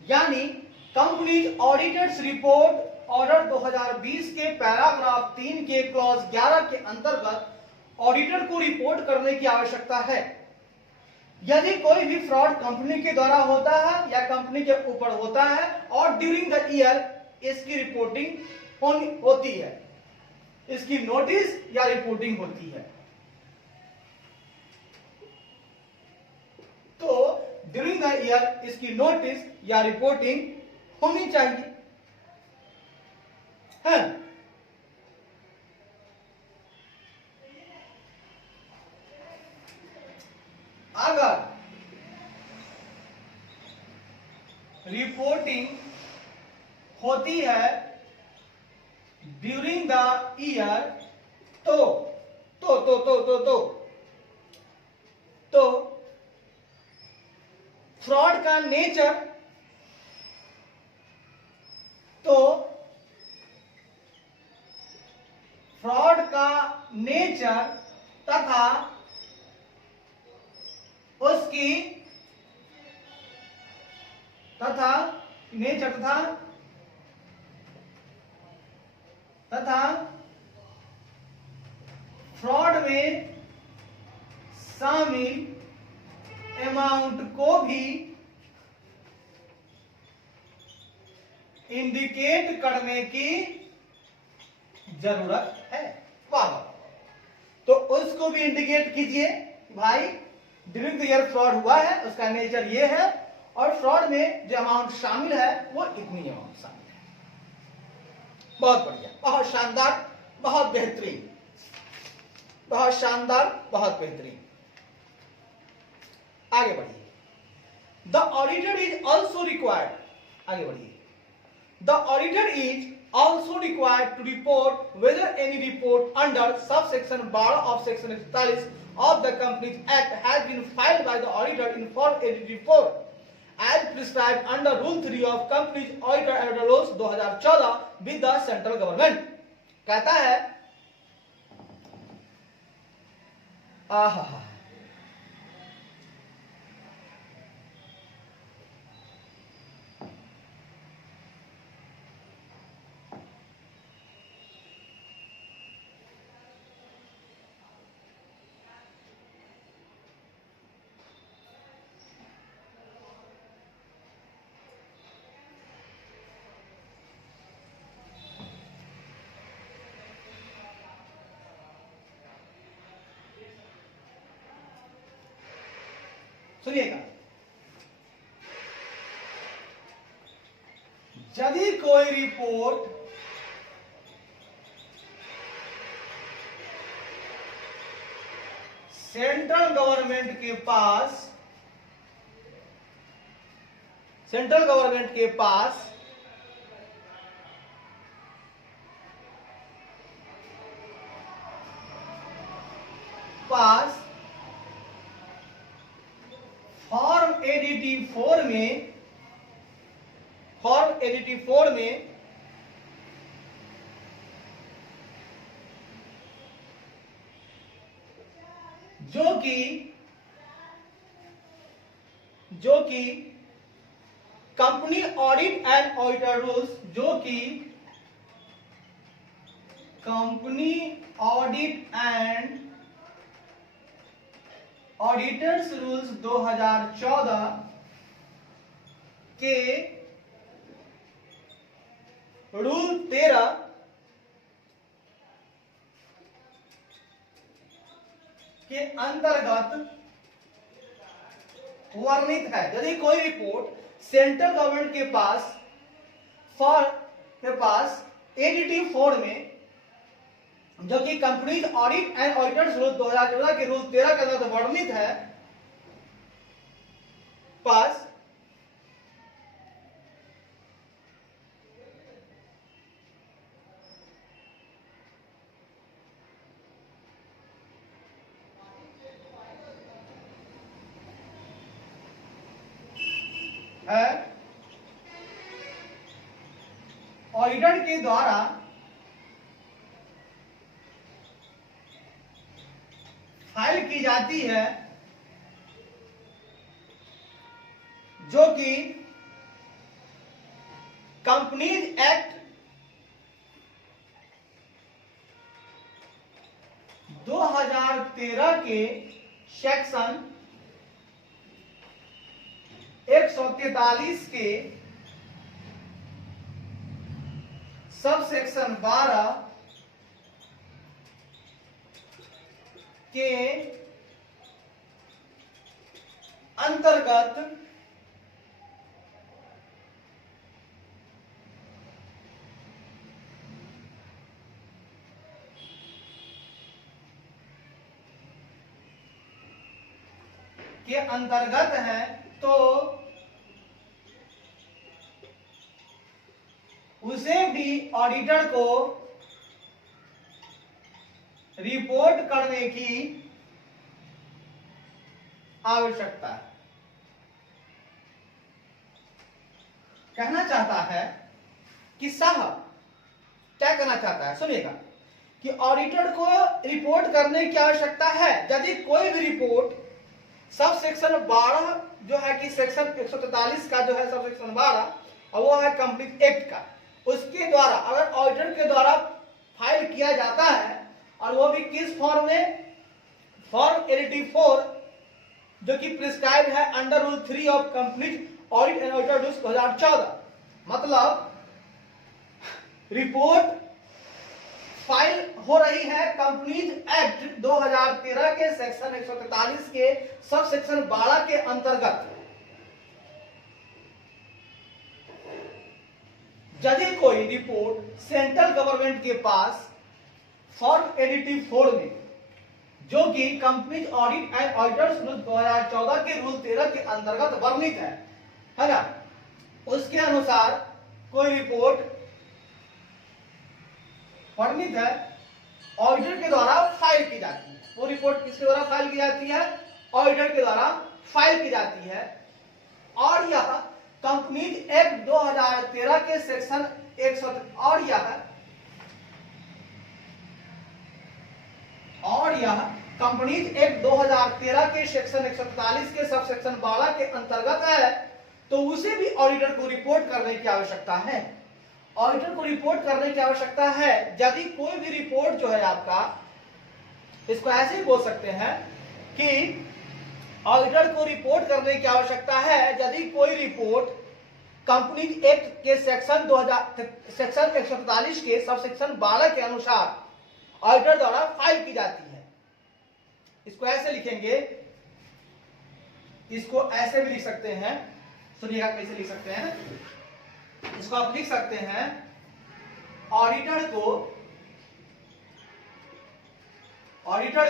यानी कंपनीज ऑडिटर्स रिपोर्ट ऑर्डर 2020 के पैराग्राफ 3 के क्लॉज 11 के अंतर्गत ऑडिटर को रिपोर्ट करने की आवश्यकता है यदि कोई भी फ्रॉड कंपनी के द्वारा होता है या कंपनी के ऊपर होता है और ड्यूरिंग द ईयर इसकी रिपोर्टिंग होती है, इसकी नोटिस या रिपोर्टिंग होती है। तो ड्यूरिंग द ईयर इसकी नोटिस या रिपोर्टिंग होनी चाहिए, है। अगर रिपोर्टिंग होती है ड्यूरिंग द ईयर तो फ्रॉड का नेचर तथा उसकी तथा फ्रॉड में शामिल अमाउंट को भी इंडिकेट करने की जरूरत है। वाह, तो उसको भी इंडिकेट कीजिए भाई ड्यूरिंग द ईयर फ्रॉड हुआ है, उसका नेचर ये है और फ्रॉड में जो अमाउंट शामिल है वो इतनी अमाउंट शामिल है। बहुत बढ़िया, बहुत शानदार, बहुत बेहतरीन, बहुत शानदार, बहुत बेहतरीन। आगे बढ़िए। The auditor is also required, आगे बढ़िए। The auditor is also required to report whether any report under subsection 12 of section 41 of the Companies Act has been filed by the auditor in Form 84 as prescribed under Rule 3 of Companies Auditor and Rules 2014 with the central government। कहता है सुनिएगा, यदि कोई report central government के पास form ADT 4 में जो कि company audit and auditor rules, जो कि company audit and auditors rules 2014 के रूल 13 के अंतर्गत वर्णित है। यदि कोई रिपोर्ट सेंट्रल गवर्नमेंट के पास एडीटी 4 में, जो कि companies audit and auditors rule 2014 के रूल 13 के अंतर्गत वर्णित है, पास है, ऑडिटर के द्वारा फाइल की जाती है, जो कि कंपनीज एक्ट 2013 के सेक्शन 143 के सब सेक्शन 12 के अंतर्गत है, तो उसे भी ऑडिटर को रिपोर्ट करने की आवश्यकता है। कहना चाहता है कि साहब, क्या कहना चाहता है सुनिएगा, कि ऑडिटर को रिपोर्ट करने की आवश्यकता है यदि कोई भी रिपोर्ट सब सेक्शन 12 जो है कि सेक्शन 143 का जो है सब सेक्शन 12 और वो है कंपनी एक्ट का, उसके द्वारा अगर ऑडिटर के द्वारा फाइल किया जाता है और वो भी किस फॉर्म में, फॉर्म 84 जो कि प्रिस्क्राइब है under rule 3 of companies audit and auditor rules 2014, मतलब रिपोर्ट फाइल हो रही है कंपनीज एक्ट 2013 के सेक्शन 143 के सब सेक्शन 12 के अंतर्गत यदि कोई रिपोर्ट सेंट्रल गवर्नमेंट के पास फॉर्म एडिटिव 4 में, जो कि companies audit and auditors rule 2014 के रूल 13 के अंतर्गत वर्णित है ना, उसके अनुसार कोई रिपोर्ट वर्णित है, ऑडिटर के द्वारा फाइल की जाती है। वो रिपोर्ट किसके द्वारा फाइल की जाती है? ऑडिटर के द्वारा फाइल की जाती है। और यह कंपनीज एक्ट 2013 के सेक्शन 100 और यह कंपनीज एक्ट 2013 के सेक्शन 143 के सब सेक्शन 12 के अंतर्गत है, तो उसे भी ऑडिटर को रिपोर्ट करने की आवश्यकता है। ऑडिटर को रिपोर्ट करने की आवश्यकता है यदि कोई भी रिपोर्ट जो है आपका, इसको ऐसे ही बोल सकते हैं कि ऑडिटर को रिपोर्ट करने की आवश्यकता है यदि कोई रिपोर्ट कंपनी एक्ट के सेक्शन 143 के सब सेक्शन 12 के अनुसार ऑडिटर द्वारा फाइल की जाती है। इसको ऐसे लिखेंगे, इसको ऐसे भी लिख सकते हैं, सुनिएगा कैसे लिख सकते हैं। इसको आप लिख सकते हैं, ऑडिटर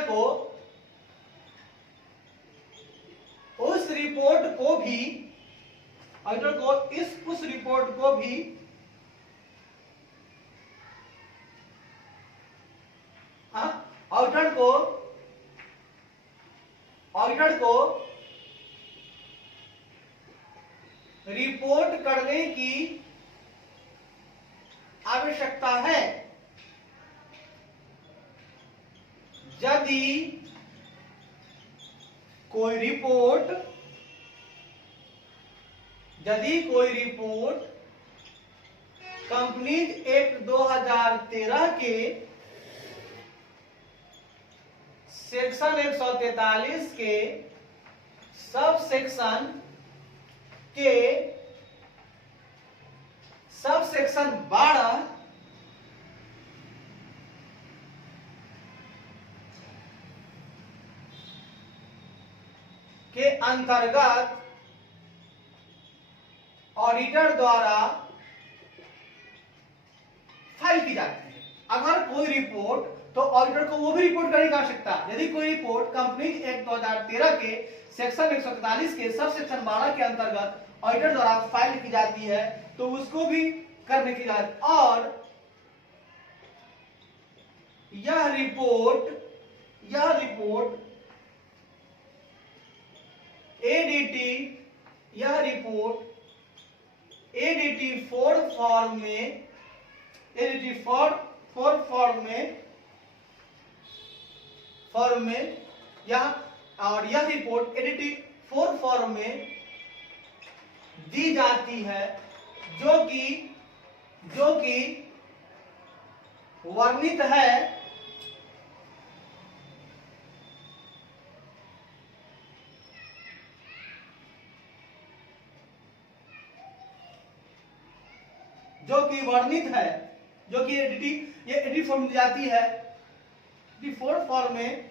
को उस रिपोर्ट को भी, ऑडिटर को उस रिपोर्ट को भी ऑडिटर को रिपोर्ट करने की आवश्यकता है यदि कोई रिपोर्ट कंपनीज एक्ट 2013 के सेक्शन 143 के सब सेक्शन 12 के अंतर्गत ऑडिटर द्वारा फाइल की जाती है। अगर कोई रिपोर्ट, तो ऑडिटर को वो भी रिपोर्ट करने की आवश्यकता, यदि कोई रिपोर्ट कंपनी एक्ट 2013 के सेक्शन 143 के सब सेक्शन 12 के अंतर्गत ऑडिटर द्वारा फाइल की जाती है, तो उसको भी करने की जाती है। और यह रिपोर्ट एडीटी 4 फॉर्म में और यह रिपोर्ट एडीटी 4 फॉर्म में दी जाती है, जो कि वर्णित है जो कि एडीटी फॉर्म में दी जाती है, एडीटी 4 फॉर्म में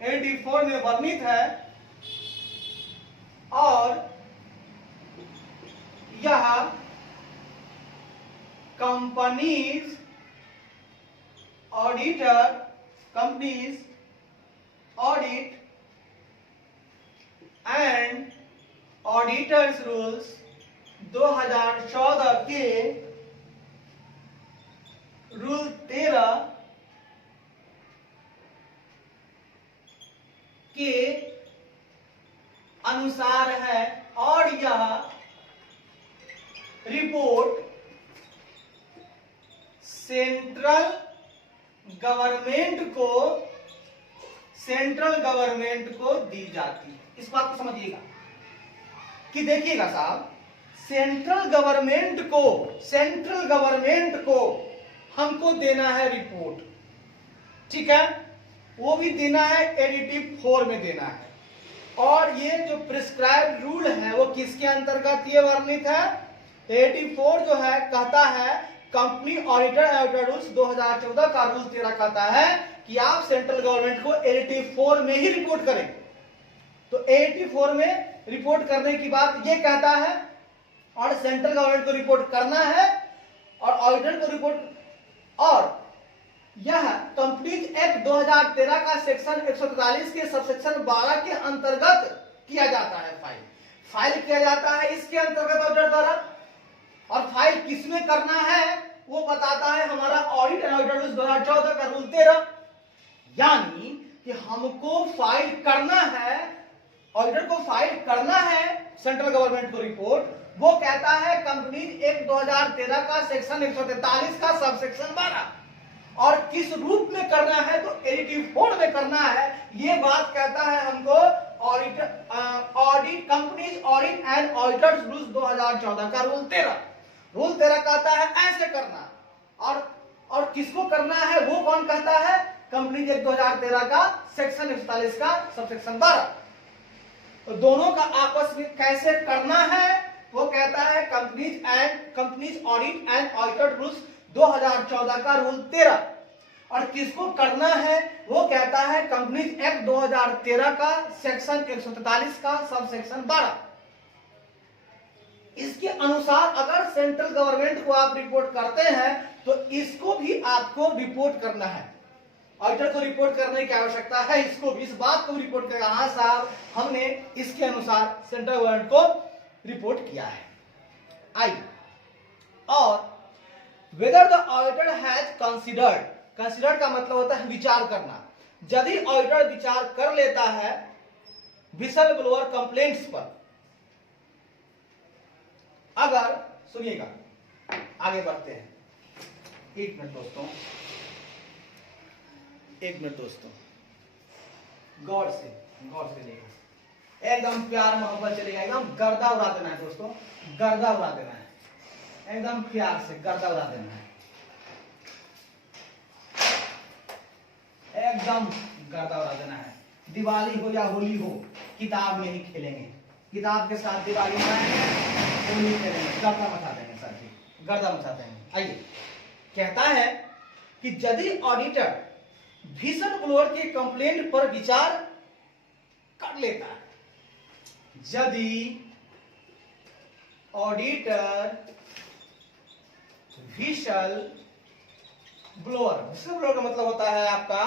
एडीटी 4 में वर्णित है। और यह companies audit and auditors rules 2014 के रूल 13 के अनुसार है। और यह रिपोर्ट सेंट्रल गवर्नमेंट को दी जाती है। इस बात को समझिएगा कि देखिएगा साहब, सेंट्रल गवर्नमेंट को हमको देना है रिपोर्ट, ठीक है, वो भी देना है एडीटी 4 में देना है। और ये जो प्रिस्क्राइब रूल है वो किसके अंतर्गत ये वर्णित है? 84 जो है कहता है कंपनी ऑडिटर रूल्स 2014 का रूल 13 कहता है कि आप सेंट्रल गवर्नमेंट को 84 में ही रिपोर्ट करें। तो 84 में रिपोर्ट करने की बात ये कहता है और सेंट्रल गवर्नमेंट को रिपोर्ट करना है और ऑडिटर को रिपोर्ट। और यह कंपनीज एक्ट 2013 का सेक्शन 143 के सबसेक्शन 12 के अंतर्गत किया जाता है। फाइल किया जाता है इसके अंतर्गत ऑडिटर द्वारा। और फाइल किसमें करना है वो बताता है हमारा ऑडिट एंड ऑडिटर रूल्स 2014 का रूल 13। यानी कि हमको फाइल करना है, ऑडिटर को फाइल करना है सेंट्रल गवर्नमेंट को रिपोर्ट। वो कहता है कंपनीज एक्ट 2013 का सेक्शन 143 का सबसेक्शन 12। और किस रूप में करना है तो 84 में करना है। ये बात कहता है हमको audit companies audit and auditors rules 2014 का रूल 13। रूल 13 कहता है ऐसे करना। और किसको करना है वो कौन कहता है? कंपनीज एक्ट 2013 का सेक्शन 143 का सबसेक्शन 12। तो दोनों का आपस में कैसे करना है वो कहता है companies audit and auditor rules 2014 का रूल 13। और किसको करना है वो कहता है कंपनीज एक्ट 2013 का सेक्शन 143 का सबसेक्शन 12। इसके अनुसार अगर सेंट्रल गवर्नमेंट को आप रिपोर्ट करते हैं तो इसको भी आपको रिपोर्ट करना है। ऑडिटर को रिपोर्ट करने की आवश्यकता है, इसको भी, इस बात को रिपोर्ट करेगा। हाँ साहब हमने इसके अनुसार सेंट्रल गवर्नमेंट को रिपोर्ट किया है। आइए, और whether the auditor has considered का मतलब होता है विचार करना। यदि ऑडिटर विचार कर लेता है विसल ब्लोअर कंप्लेंट्स पर, अगर सुनिएगा आगे बढ़ते हैं। एक मिनट दोस्तों, गौर से लेगा, एकदम प्यार मोहब्बत चलेगा, एकदम गर्दा उड़ा देना है दोस्तों, गर्दा उड़ा देना है, एकदम प्यार से गर्दा उड़ा देना है, एकदम गर्दा उड़ा देना है। दिवाली हो या होली हो, किताब में ही खेलेंगे, किताब के साथ दिवाली मनाएंगे, होली खेलेंगे, गर्दा मचा देंगे सर जी, गर्दा मचा देंगे। आइए, कहता है कि यदि ऑडिटर विसल ब्लोअर के कंप्लेंट पर विचार कर लेता है, यदि ऑडिटर विसल ब्लोअर का मतलब होता है आपका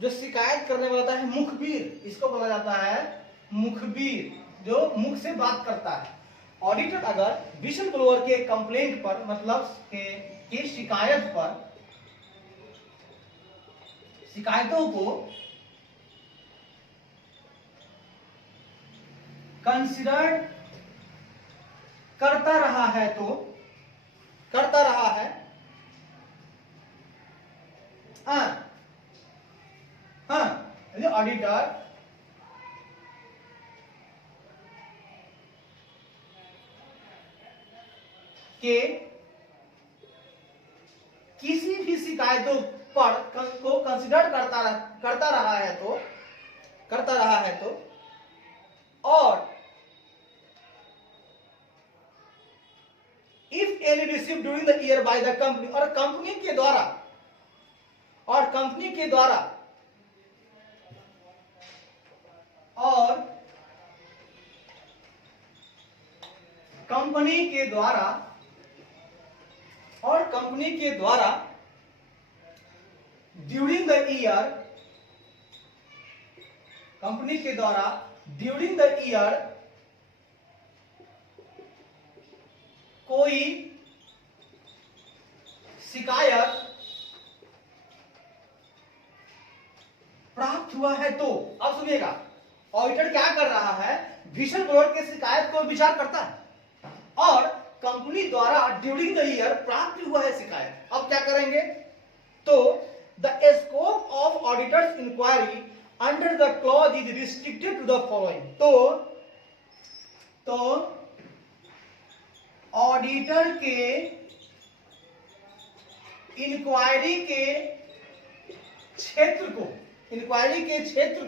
जो शिकायत करने वाला होता है, मुखबिर, इसको बोला जाता है मुखबिर, जो मुख से बात करता है। ऑडिटर अगर विसल ब्लोअर के कंप्लेंट पर मतलब के शिकायत पर, शिकायतों को कंसिडर करता रहा है ऑडिटर के किसी भी शिकायतों पर को कंसिडर करता रहा है तो और if any receive during the year by the company, और कंपनी के द्वारा ड्यूरिंग द ईयर कोई शिकायत प्राप्त हुआ है तो, अब सुनिएगा, ऑडिटर क्या कर रहा है, विसल ब्लोअर के शिकायत को विचार करता है और कंपनी द्वारा ड्यूरिंग द ईयर प्राप्त हुआ है शिकायत। अब क्या करेंगे तो the scope of auditor's inquiry under the clause is restricted to the following. तो ऑडिटर के इंक्वायरी के क्षेत्र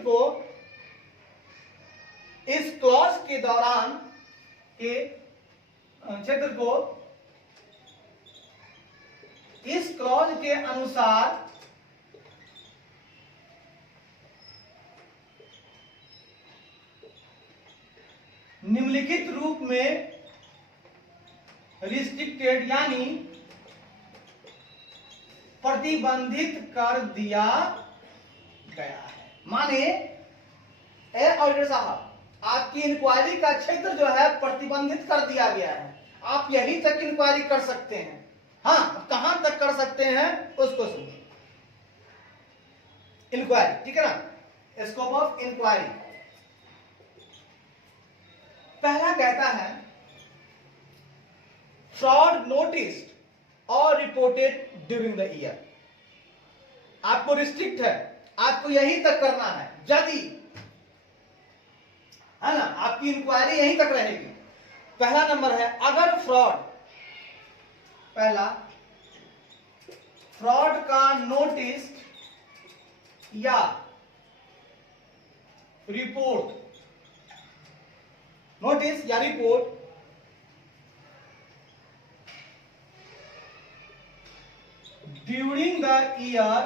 को इस क्लॉज के दौरान के क्षेत्र को इस क्लॉज के अनुसार निम्नलिखित रूप में रिस्ट्रिक्टेड यानी प्रतिबंधित कर दिया गया है। माने ए ऑडिटर साहब, आपकी इंक्वायरी का क्षेत्र जो है प्रतिबंधित कर दिया गया है, आप यहीं तक इंक्वायरी कर सकते हैं। हाँ, कहां तक कर सकते हैं उसको सुनिए। इंक्वायरी, ठीक है ना, स्कोप ऑफ इंक्वायरी। पहला कहता है फ्रॉड नोटिस्ड और रिपोर्टेड ड्यूरिंग द ईयर। आपको रिस्ट्रिक्ट है, आपको यहीं तक करना है, यदि, है ना, आपकी इंक्वायरी यहीं तक रहेगी। पहला नंबर है अगर फ्रॉड, पहला फ्रॉड का नोटिस या रिपोर्ट, नोटिस या रिपोर्ट ड्यूरिंग द ईयर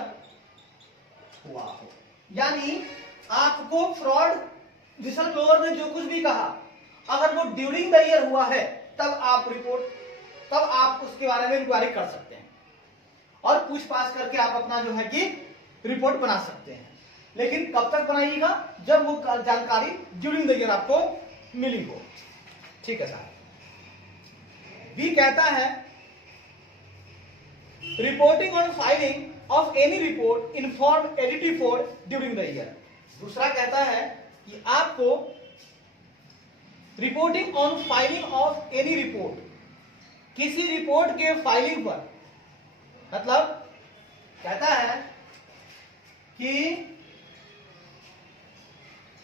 हुआ हो, यानी आपको फ्रॉड विसल ब्लोअर ने जो कुछ भी कहा, अगर वो ड्यूरिंग द ईयर हुआ है तब आप रिपोर्ट, तब आप उसके बारे में इंक्वायरी कर सकते हैं और पूछताछ करके आप अपना जो है कि रिपोर्ट बना सकते हैं। लेकिन कब तक बनाइएगा, जब वो जानकारी ड्यूरिंग द ईयर आपको मिली हो। ठीक है साहब। बी कहता है reporting on filing of any report in form ADT4 during the year. दूसरा कहता है कि आपको reporting on filing of any report, किसी रिपोर्ट के फाइलिंग पर, मतलब कहता है कि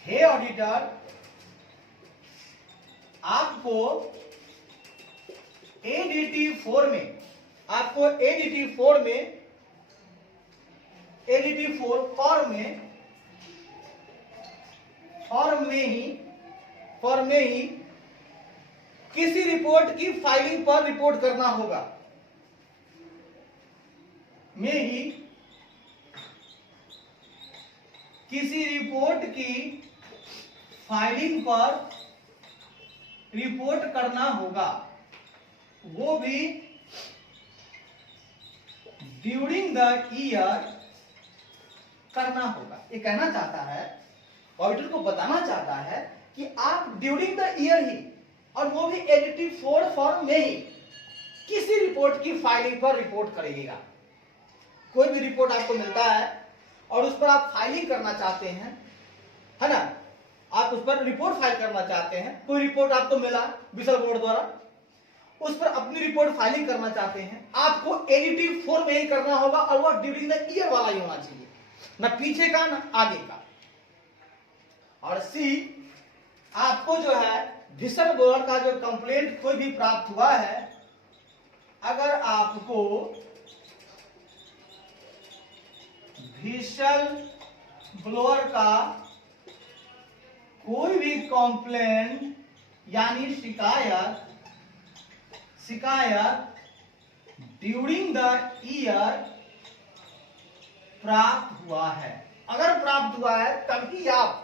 हे ऑडिटर, आपको ADT4 में, आपको ADT4 में, ADT4 फॉर्म में ही किसी रिपोर्ट की फाइलिंग पर रिपोर्ट करना होगा, में ही किसी रिपोर्ट की फाइलिंग पर रिपोर्ट करना होगा, वो भी ड्यूरिंग द ईयर करना होगा। ये कहना चाहता है, ऑडिटर को बताना चाहता है कि आप ड्यूरिंग द ईयर ही, और वो भी ADT4 फॉर्म में ही, किसी रिपोर्ट की फाइलिंग पर रिपोर्ट करिएगा। कोई भी रिपोर्ट आपको मिलता है और उस पर आप फाइलिंग करना चाहते हैं, है ना, आप उस पर रिपोर्ट फाइल करना चाहते हैं, कोई रिपोर्ट आपको मिला विसल बोर्ड द्वारा, उस पर अपनी रिपोर्ट फाइलिंग करना चाहते हैं, आपको ADT4 में ही करना होगा और वो ड्यूरिंग द ईयर वाला ही होना चाहिए, ना पीछे का ना आगे का। और सी, आपको जो है विसल ब्लोअर का जो कंप्लेंट कोई भी प्राप्त हुआ है, अगर आपको विसल ब्लोअर का कोई भी कंप्लेंट यानी शिकायत ड्यूरिंग द ईयर प्राप्त हुआ है, अगर प्राप्त हुआ है तभी आप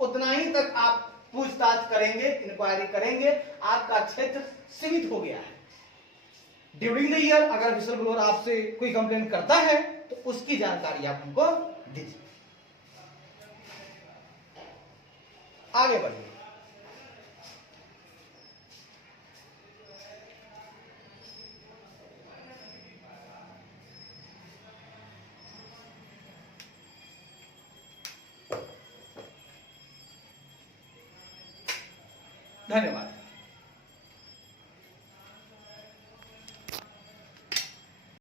उतना ही तक आप पूछताछ करेंगे, इंक्वायरी करेंगे, आपका क्षेत्र सीमित हो गया है। ड्यूरिंग द ईयर अगर विसल ब्लोअर आपसे कोई कंप्लेंट करता है तो उसकी जानकारी आप हमको दीजिए। आगे बढ़िए। धन्यवाद।